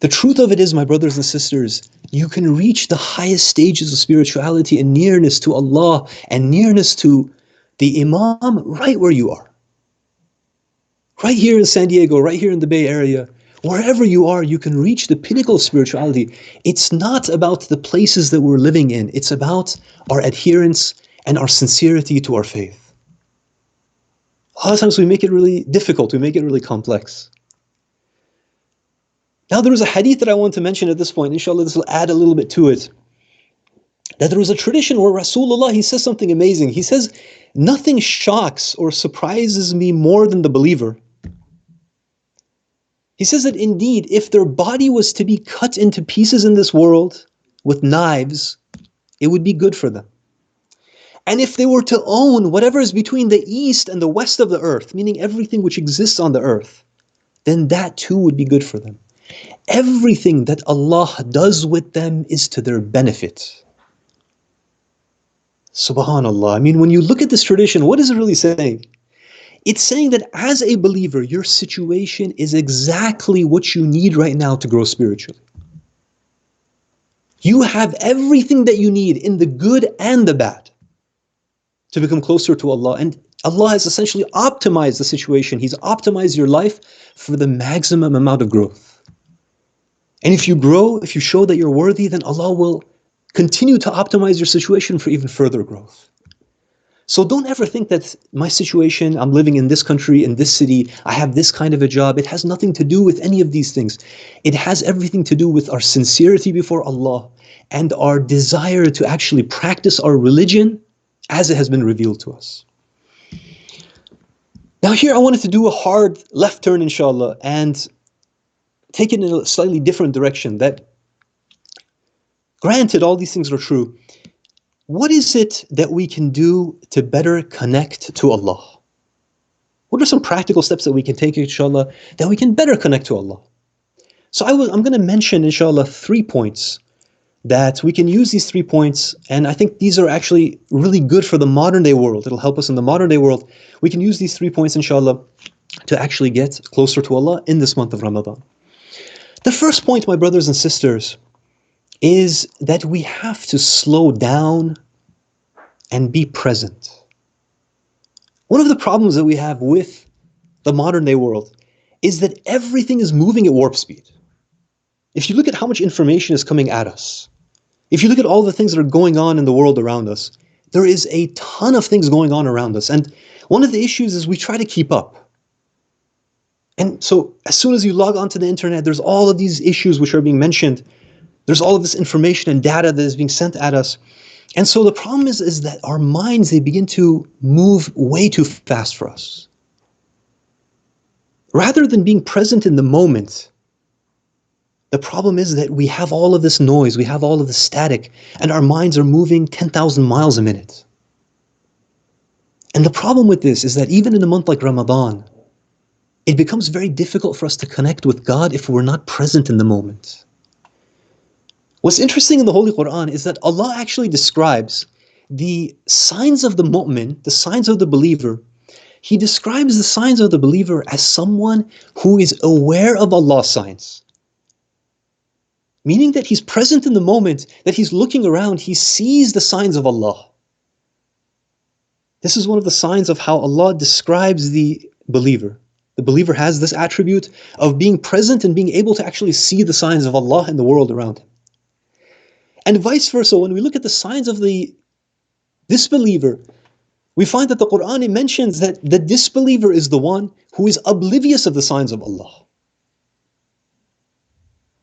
The truth of it is, my brothers and sisters, you can reach the highest stages of spirituality and nearness to Allah and nearness to the Imam right where you are. Right here in San Diego, right here in the Bay Area, wherever you are, you can reach the pinnacle of spirituality. It's not about the places that we're living in. It's about our adherence and our sincerity to our faith. A lot of times we make it really difficult, we make it really complex. Now there was a hadith that I want to mention at this point. Inshallah, this will add a little bit to it. That there was a tradition where Rasulullah, he says something amazing. He says, nothing shocks or surprises me more than the believer. He says that indeed, if their body was to be cut into pieces in this world with knives, it would be good for them. And if they were to own whatever is between the east and the west of the earth, meaning everything which exists on the earth, then that too would be good for them. Everything that Allah does with them is to their benefit. Subhanallah. I mean, when you look at this tradition, what is it really saying? It's saying that as a believer, your situation is exactly what you need right now to grow spiritually. You have everything that you need in the good and the bad to become closer to Allah. And Allah has essentially optimized the situation. He's optimized your life for the maximum amount of growth. And if you grow, if you show that you're worthy, then Allah will continue to optimize your situation for even further growth. So don't ever think that my situation, I'm living in this country, in this city, I have this kind of a job. It has nothing to do with any of these things. It has everything to do with our sincerity before Allah and our desire to actually practice our religion as it has been revealed to us. Now here I wanted to do a hard left turn, inshallah, and take it in a slightly different direction. That, granted, all these things are true. What is it that we can do to better connect to Allah? What are some practical steps that we can take, inshallah, that we can better connect to Allah? So I'm going to mention, inshallah, 3 points that we can use. These 3 points, and I think these are actually really good for the modern day world. It'll help us in the modern day world. We can use these 3 points, inshallah, to actually get closer to Allah in this month of Ramadan. The first point, my brothers and sisters, is that we have to slow down and be present. One of the problems that we have with the modern day world is that everything is moving at warp speed. If you look at how much information is coming at us, if you look at all the things that are going on in the world around us, there is a ton of things going on around us. And one of the issues is we try to keep up. And so as soon as you log onto the internet, there's all of these issues which are being mentioned. There's all of this information and data that is being sent at us. And so the problem is that our minds, they begin to move way too fast for us. Rather than being present in the moment, the problem is that we have all of this noise, we have all of this static, and our minds are moving 10,000 miles a minute. And the problem with this is that even in a month like Ramadan, it becomes very difficult for us to connect with God if we're not present in the moment. What's interesting in the Holy Quran is that Allah actually describes the signs of the mu'min, the signs of the believer. He describes the signs of the believer as someone who is aware of Allah's signs. Meaning that he's present in the moment, that he's looking around, he sees the signs of Allah. This is one of the signs of how Allah describes the believer. The believer has this attribute of being present and being able to actually see the signs of Allah in the world around him. And vice versa, when we look at the signs of the disbeliever, we find that the Quran mentions that the disbeliever is the one who is oblivious of the signs of Allah.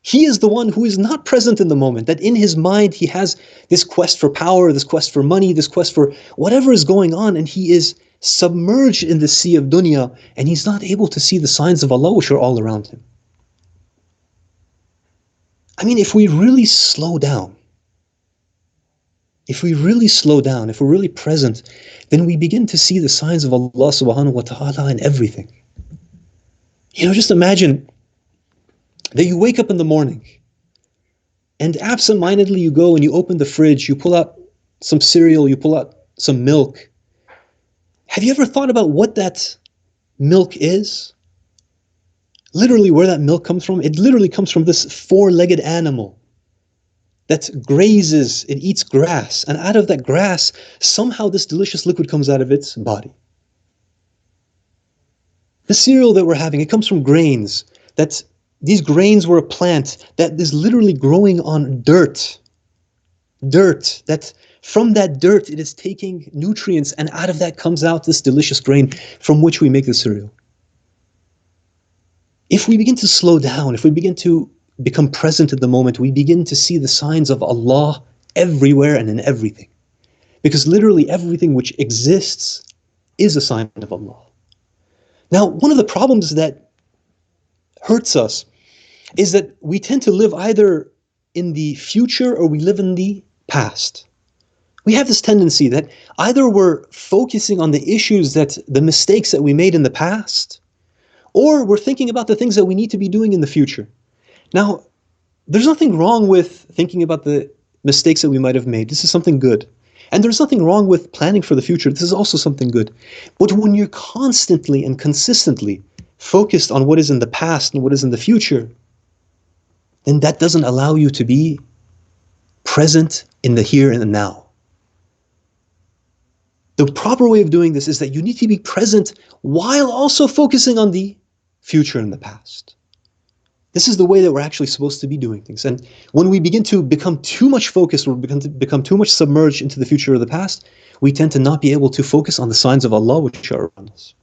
He is the one who is not present in the moment, that in his mind he has this quest for power, this quest for money, this quest for whatever is going on, and he is submerged in the sea of dunya, and he's not able to see the signs of Allah which are all around him. I mean, if we really slow down, if we're really present, then we begin to see the signs of Allah subhanahu wa ta'ala in everything. You know, just imagine that you wake up in the morning and absent-mindedly you go and you open the fridge, you pull out some cereal, you pull out some milk. Have you ever thought about what that milk is? Literally where that milk comes from? It literally comes from this four-legged animal that grazes, it eats grass, and out of that grass, somehow this delicious liquid comes out of its body. The cereal that we're having, it comes from grains. These grains were a plant that is literally growing on dirt. That from that dirt, it is taking nutrients, and out of that comes out this delicious grain from which we make the cereal. If we begin to slow down, if we begin to become present at the moment, we begin to see the signs of Allah everywhere and in everything. Because literally everything which exists is a sign of Allah. Now, one of the problems that hurts us is that we tend to live either in the future or we live in the past. We have this tendency that either we're focusing on the issues, the mistakes that we made in the past, or we're thinking about the things that we need to be doing in the future. Now, there's nothing wrong with thinking about the mistakes that we might have made. This is something good. And there's nothing wrong with planning for the future. This is also something good. But when you're constantly and consistently focused on what is in the past and what is in the future, then that doesn't allow you to be present in the here and the now. The proper way of doing this is that you need to be present while also focusing on the future and the past. This is the way that we're actually supposed to be doing things. And when we begin to become too much focused, or begin to become too much submerged into the future or the past, we tend to not be able to focus on the signs of Allah which are around us.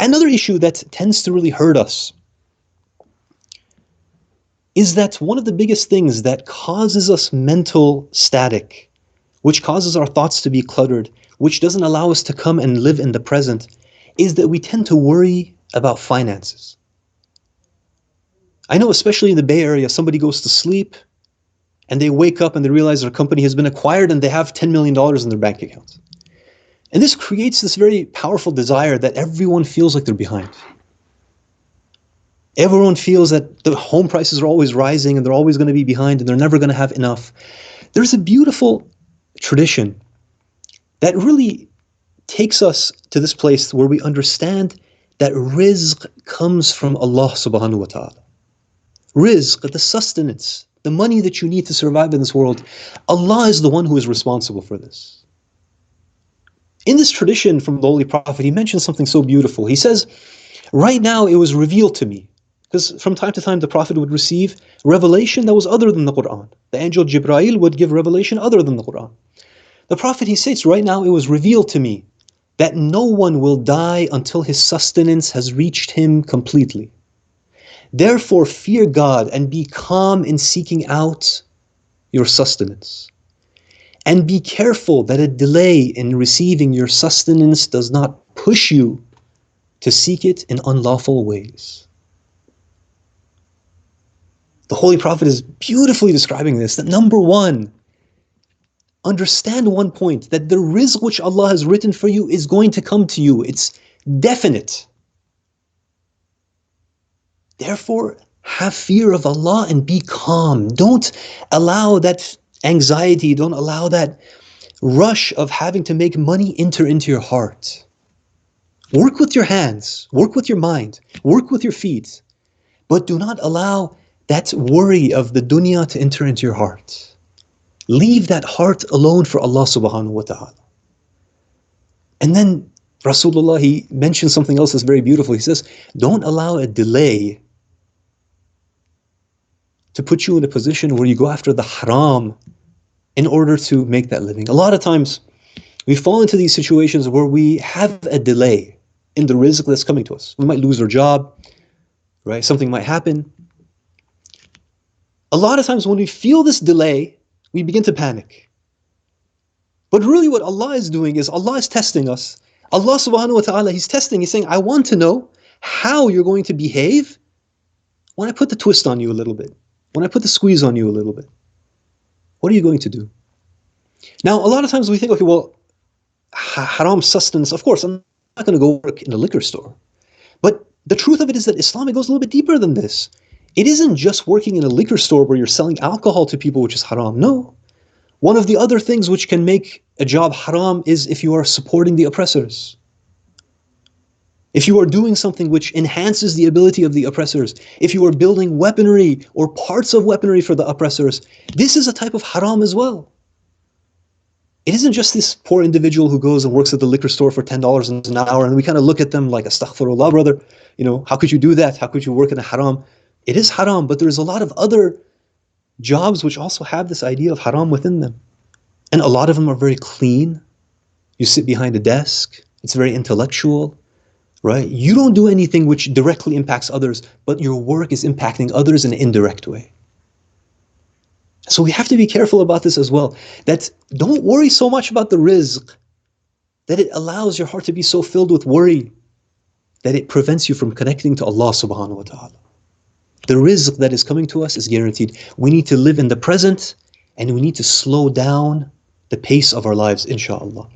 Another issue that tends to really hurt us is that one of the biggest things that causes us mental static, which causes our thoughts to be cluttered, which doesn't allow us to come and live in the present, is that we tend to worry about finances. I know, especially in the Bay Area, somebody goes to sleep and they wake up and they realize their company has been acquired and they have $10 million in their bank account. And this creates this very powerful desire that everyone feels like they're behind. Everyone feels that the home prices are always rising and they're always going to be behind and they're never going to have enough. There's a beautiful tradition that really takes us to this place where we understand that rizq comes from Allah subhanahu wa ta'ala. Rizq, the sustenance, the money that you need to survive in this world, Allah is the one who is responsible for this. In this tradition from the Holy Prophet, he mentions something so beautiful. He says, right now it was revealed to me. Because from time to time the Prophet would receive revelation that was other than the Quran. The angel Jibreel would give revelation other than the Quran. The Prophet, he states, right now it was revealed to me that no one will die until his sustenance has reached him completely. Therefore fear God and be calm in seeking out your sustenance. And be careful that a delay in receiving your sustenance does not push you to seek it in unlawful ways. The Holy Prophet is beautifully describing this, that number one, understand one point, that the rizq which Allah has written for you is going to come to you. It's definite. Therefore, have fear of Allah and be calm. Don't allow that anxiety, don't allow that rush of having to make money enter into your heart. Work with your hands, work with your mind, work with your feet, but do not allow that worry of the dunya to enter into your heart. Leave that heart alone for Allah subhanahu wa ta'ala. And then Rasulullah, he mentions something else that's very beautiful. He says, don't allow a delay to put you in a position where you go after the haram in order to make that living. A lot of times, we fall into these situations where we have a delay in the rizq that's coming to us. We might lose our job, right? Something might happen. A lot of times when we feel this delay, we begin to panic. But really what Allah is doing is, Allah is testing us. Allah subhanahu wa ta'ala, He's testing, He's saying, I want to know how you're going to behave when I put the twist on you a little bit, when I put the squeeze on you a little bit. What are you going to do? Now, a lot of times we think, okay, well, haram sustenance, of course, I'm not going to go work in a liquor store. But the truth of it is that Islam, it goes a little bit deeper than this. It isn't just working in a liquor store where you're selling alcohol to people, which is haram. No. One of the other things which can make a job haram is if you are supporting the oppressors. If you are doing something which enhances the ability of the oppressors, if you are building weaponry or parts of weaponry for the oppressors, this is a type of haram as well. It isn't just this poor individual who goes and works at the liquor store for $10 an hour and we kind of look at them like, astaghfirullah, brother, how could you do that? How could you work in a haram? It is haram, but there's a lot of other jobs which also have this idea of haram within them. And a lot of them are very clean. You sit behind a desk. It's very intellectual, right? You don't do anything which directly impacts others, but your work is impacting others in an indirect way. So we have to be careful about this as well. That don't worry so much about the rizq, that it allows your heart to be so filled with worry that it prevents you from connecting to Allah subhanahu wa ta'ala. The rizq that is coming to us is guaranteed. We need to live in the present and we need to slow down the pace of our lives, inshallah.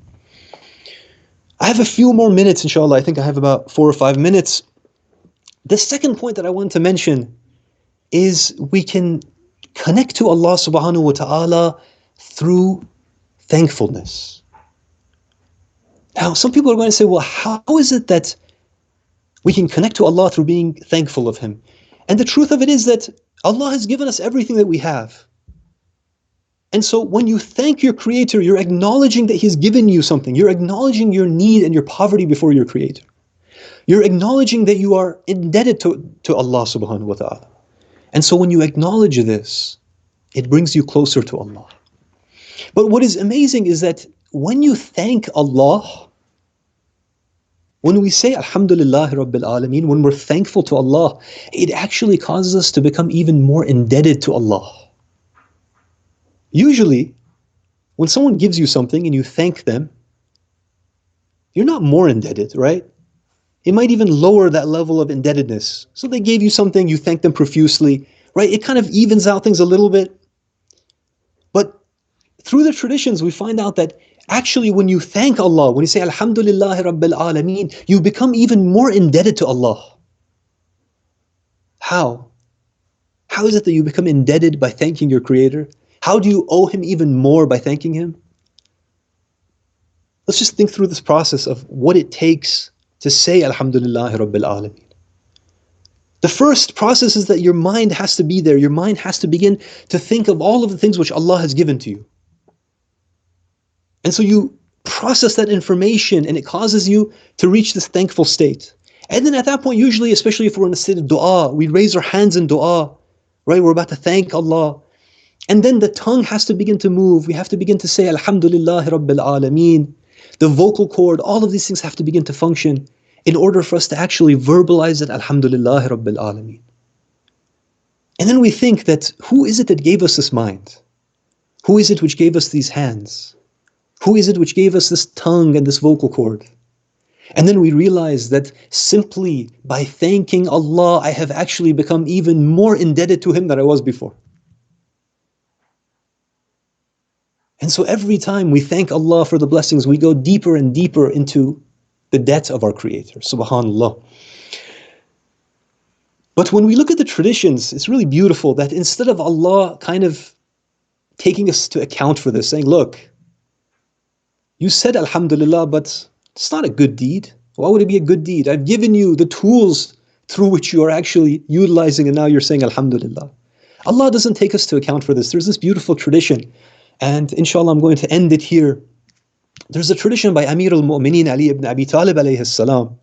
I have a few more minutes, inshallah. I think I have about 4 or 5 minutes. The second point that I want to mention is we can connect to Allah subhanahu wa ta'ala through thankfulness. Now, some people are going to say, well, how is it that we can connect to Allah through being thankful of Him? And the truth of it is that Allah has given us everything that we have. And so when you thank your Creator, you're acknowledging that He's given you something. You're acknowledging your need and your poverty before your Creator. You're acknowledging that you are indebted to Allah subhanahu wa ta'ala. And so when you acknowledge this, it brings you closer to Allah. But what is amazing is that when you thank Allah, when we say Alhamdulillah Rabbil Alameen, when we're thankful to Allah, it actually causes us to become even more indebted to Allah. Usually, when someone gives you something and you thank them, you're not more indebted, right? It might even lower that level of indebtedness. So they gave you something, you thank them profusely, right? It kind of evens out things a little bit. But through the traditions, we find out that actually when you thank Allah, when you say Alhamdulillah Rabbil Alameen, you become even more indebted to Allah. How? How is it that you become indebted by thanking your Creator? How do you owe Him even more by thanking Him? Let's just think through this process of what it takes to say Alhamdulillah Rabbil Alameen. The first process is that your mind has to be there. Your mind has to begin to think of all of the things which Allah has given to you. And so you process that information, and it causes you to reach this thankful state. And then at that point, usually, especially if we're in a state of dua, we raise our hands in dua, right? We're about to thank Allah. And then the tongue has to begin to move. We have to begin to say, Alhamdulillah Rabbil Alameen. The vocal cord, all of these things have to begin to function in order for us to actually verbalize it, Alhamdulillah Rabbil Alameen. And then we think that, who is it that gave us this mind? Who is it which gave us these hands? Who is it which gave us this tongue and this vocal cord? And then we realize that simply by thanking Allah, I have actually become even more indebted to Him than I was before. And so every time we thank Allah for the blessings, we go deeper and deeper into the debt of our Creator, subhanAllah. But when we look at the traditions, it's really beautiful that instead of Allah kind of taking us to account for this, saying, look, you said Alhamdulillah, but it's not a good deed. Why would it be a good deed? I've given you the tools through which you are actually utilizing, and now you're saying Alhamdulillah. Allah doesn't take us to account for this. There's this beautiful tradition, and inshallah I'm going to end it here. There's a tradition by Amir al-Mu'mineen Ali ibn Abi Talib alayhi salam,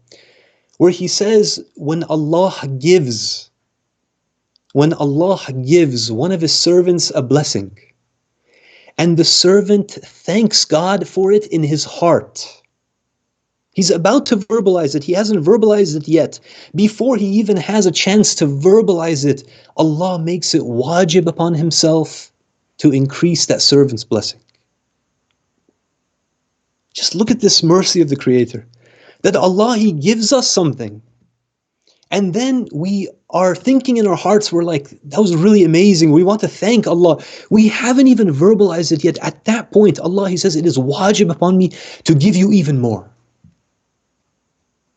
where he says, when Allah gives one of His servants a blessing, and the servant thanks God for it in his heart, he's about to verbalize it, he hasn't verbalized it yet. Before he even has a chance to verbalize it, Allah makes it wajib upon Himself to increase that servant's blessing. Just look at this mercy of the Creator. That Allah, He gives us something, and then we are thinking in our hearts, we're like, that was really amazing, we want to thank Allah. We haven't even verbalized it yet. At that point, Allah, He says, it is wajib upon me to give you even more.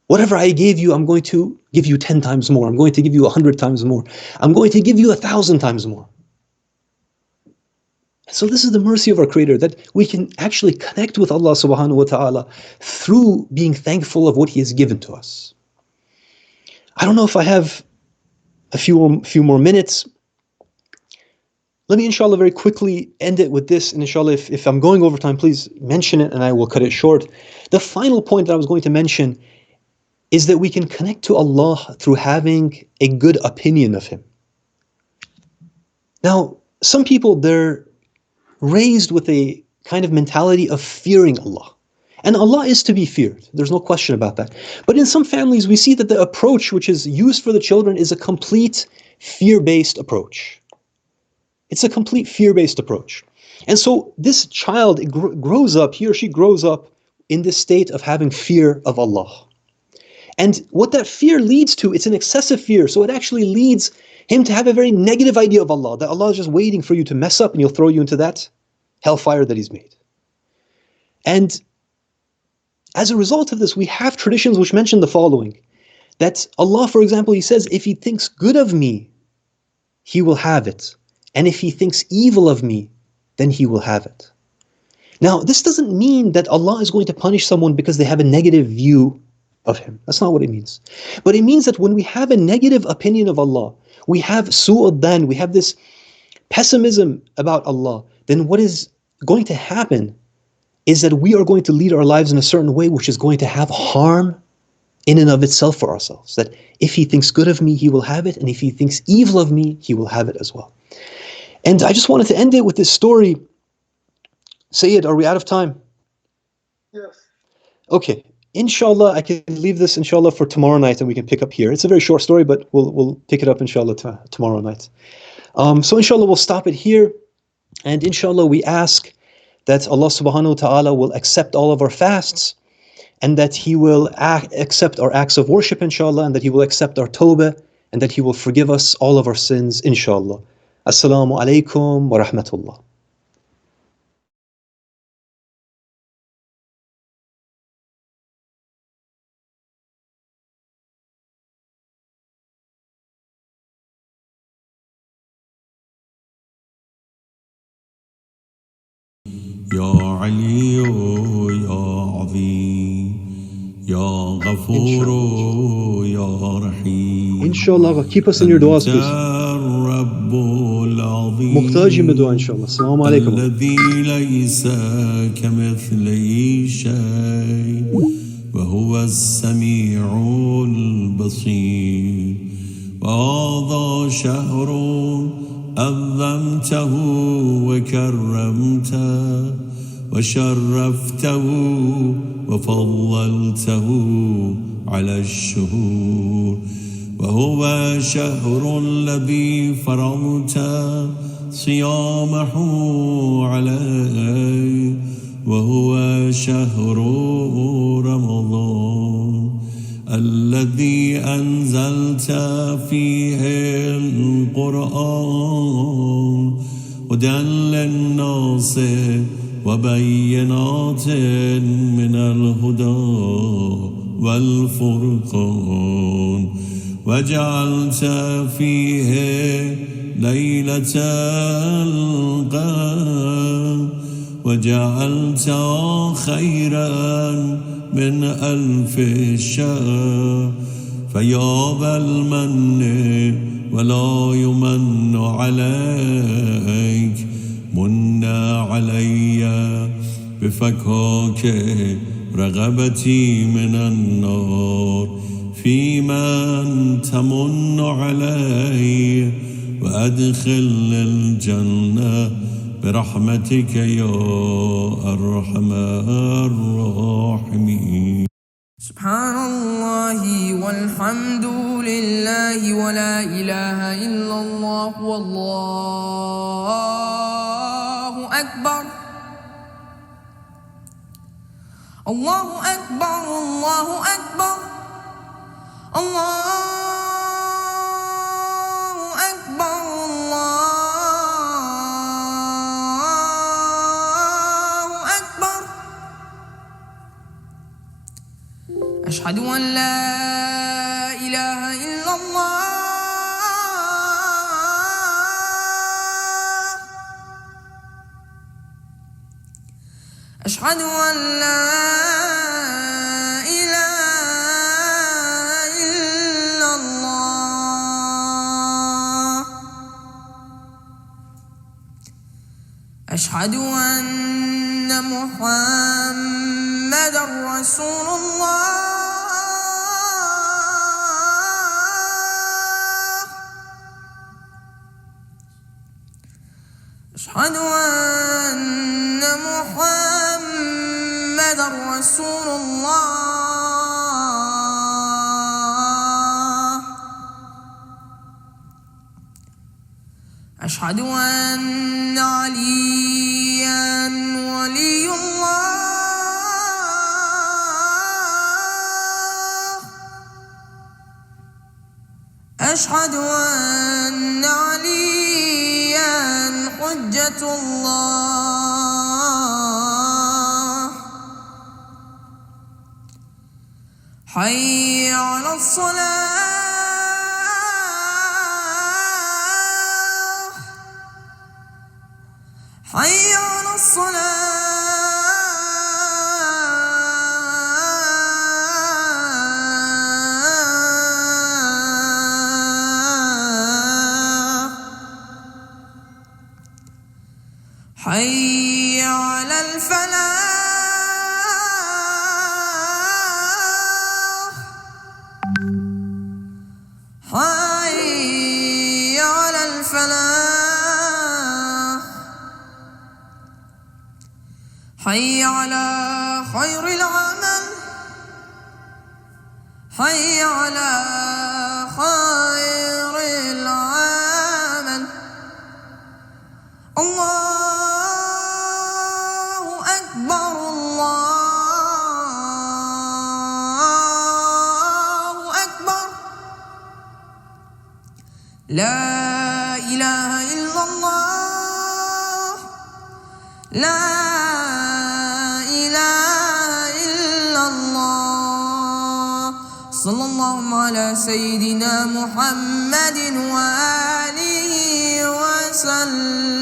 Whatever I gave you, I'm going to give you 10 times more. I'm going to give you 100 times more. I'm going to give you 1,000 times more. So this is the mercy of our Creator, that we can actually connect with Allah subhanahu wa ta'ala through being thankful of what He has given to us. I don't know if I have a few more minutes. Let me inshallah very quickly end it with this, and inshallah if I'm going over time, please mention it and I will cut it short. The final point that I was going to mention is that we can connect to Allah through having a good opinion of Him. Now, some people, they're raised with a kind of mentality of fearing Allah. And Allah is to be feared. There's no question about that. But in some families, we see that the approach which is used for the children is a complete fear-based approach. It's a complete fear-based approach. And so this child grows up, he or she grows up in this state of having fear of Allah. And what that fear leads to, it's an excessive fear. So it actually leads him to have a very negative idea of Allah, that Allah is just waiting for you to mess up and He'll throw you into that hellfire that He's made. And as a result of this, we have traditions which mention the following, that Allah, for example, He says, if He thinks good of me, He will have it. And if He thinks evil of me, then He will have it. Now, this doesn't mean that Allah is going to punish someone because they have a negative view of Him. That's not what it means. But it means that when we have a negative opinion of Allah, we have su'ud-dan, we have this pessimism about Allah, then what is going to happen is that we are going to lead our lives in a certain way which is going to have harm in and of itself for ourselves. That if He thinks good of me, He will have it, and if He thinks evil of me, He will have it as well. And I just wanted to end it with this story. Seyed, are we out of time? Yes. Okay. Inshallah, I can leave this inshallah for tomorrow night and we can pick up here. It's a very short story, but we'll pick it up inshallah tomorrow night. So inshallah we'll stop it here, and inshallah we ask that Allah subhanahu wa ta'ala will accept all of our fasts, and that He will accept our acts of worship inshallah, and that He will accept our tawbah, and that He will forgive us all of our sins inshallah. Assalamu alaikum wa rahmatullah. يا علي يا عظيم يا غفور يا رحيم Inshallah, keep us in your du'as, please. الرب العظيم العظيم محتاجين بدعاء إن شاء الله. السلام عليكم. الذي ليس كمثله شيء وهو السميع البصير. وهذا شهر أظمته وكرمته وشرفته وفضلته على الشهور. وهو شهر الذي فرضت صيامه عليه. وهو شهر رمضان الذي أنزلت فيه القرآن هدى للناس وبينات من الهدى والفرقان. وجعلت فيه ليلة القدر وجعلت خيرا من 1000 شهر. فيا ذا المن ولا يمن عليك من علي بفكاك رغبتي من النار في من تمن علي وأدخل الجنة برحمتك يا أرحم الراحمين. سبحان الله والحمد لله ولا إله إلا الله والله أكبر. الله أكبر الله أكبر الله أكبر الله أكبر. أشهد أن لا إله إلا الله. أشهد أن لا إله إلا الله. أشهد أن محمدًا رسول الله. أشهد أن محمدًا رسول الله. أشهد أن عليًا ولي الله. أشهد أن عليًا حجة الله. حي على الصلاة. حي على الصلاة. حي على الفلاح. حي على الفلاح. حي على خير العمل. حي على خير العمل. الله أكبر الله أكبر. لا إله إلا الله. لا إله إلا الله. صلى الله على سيدنا محمد وآله وسلم.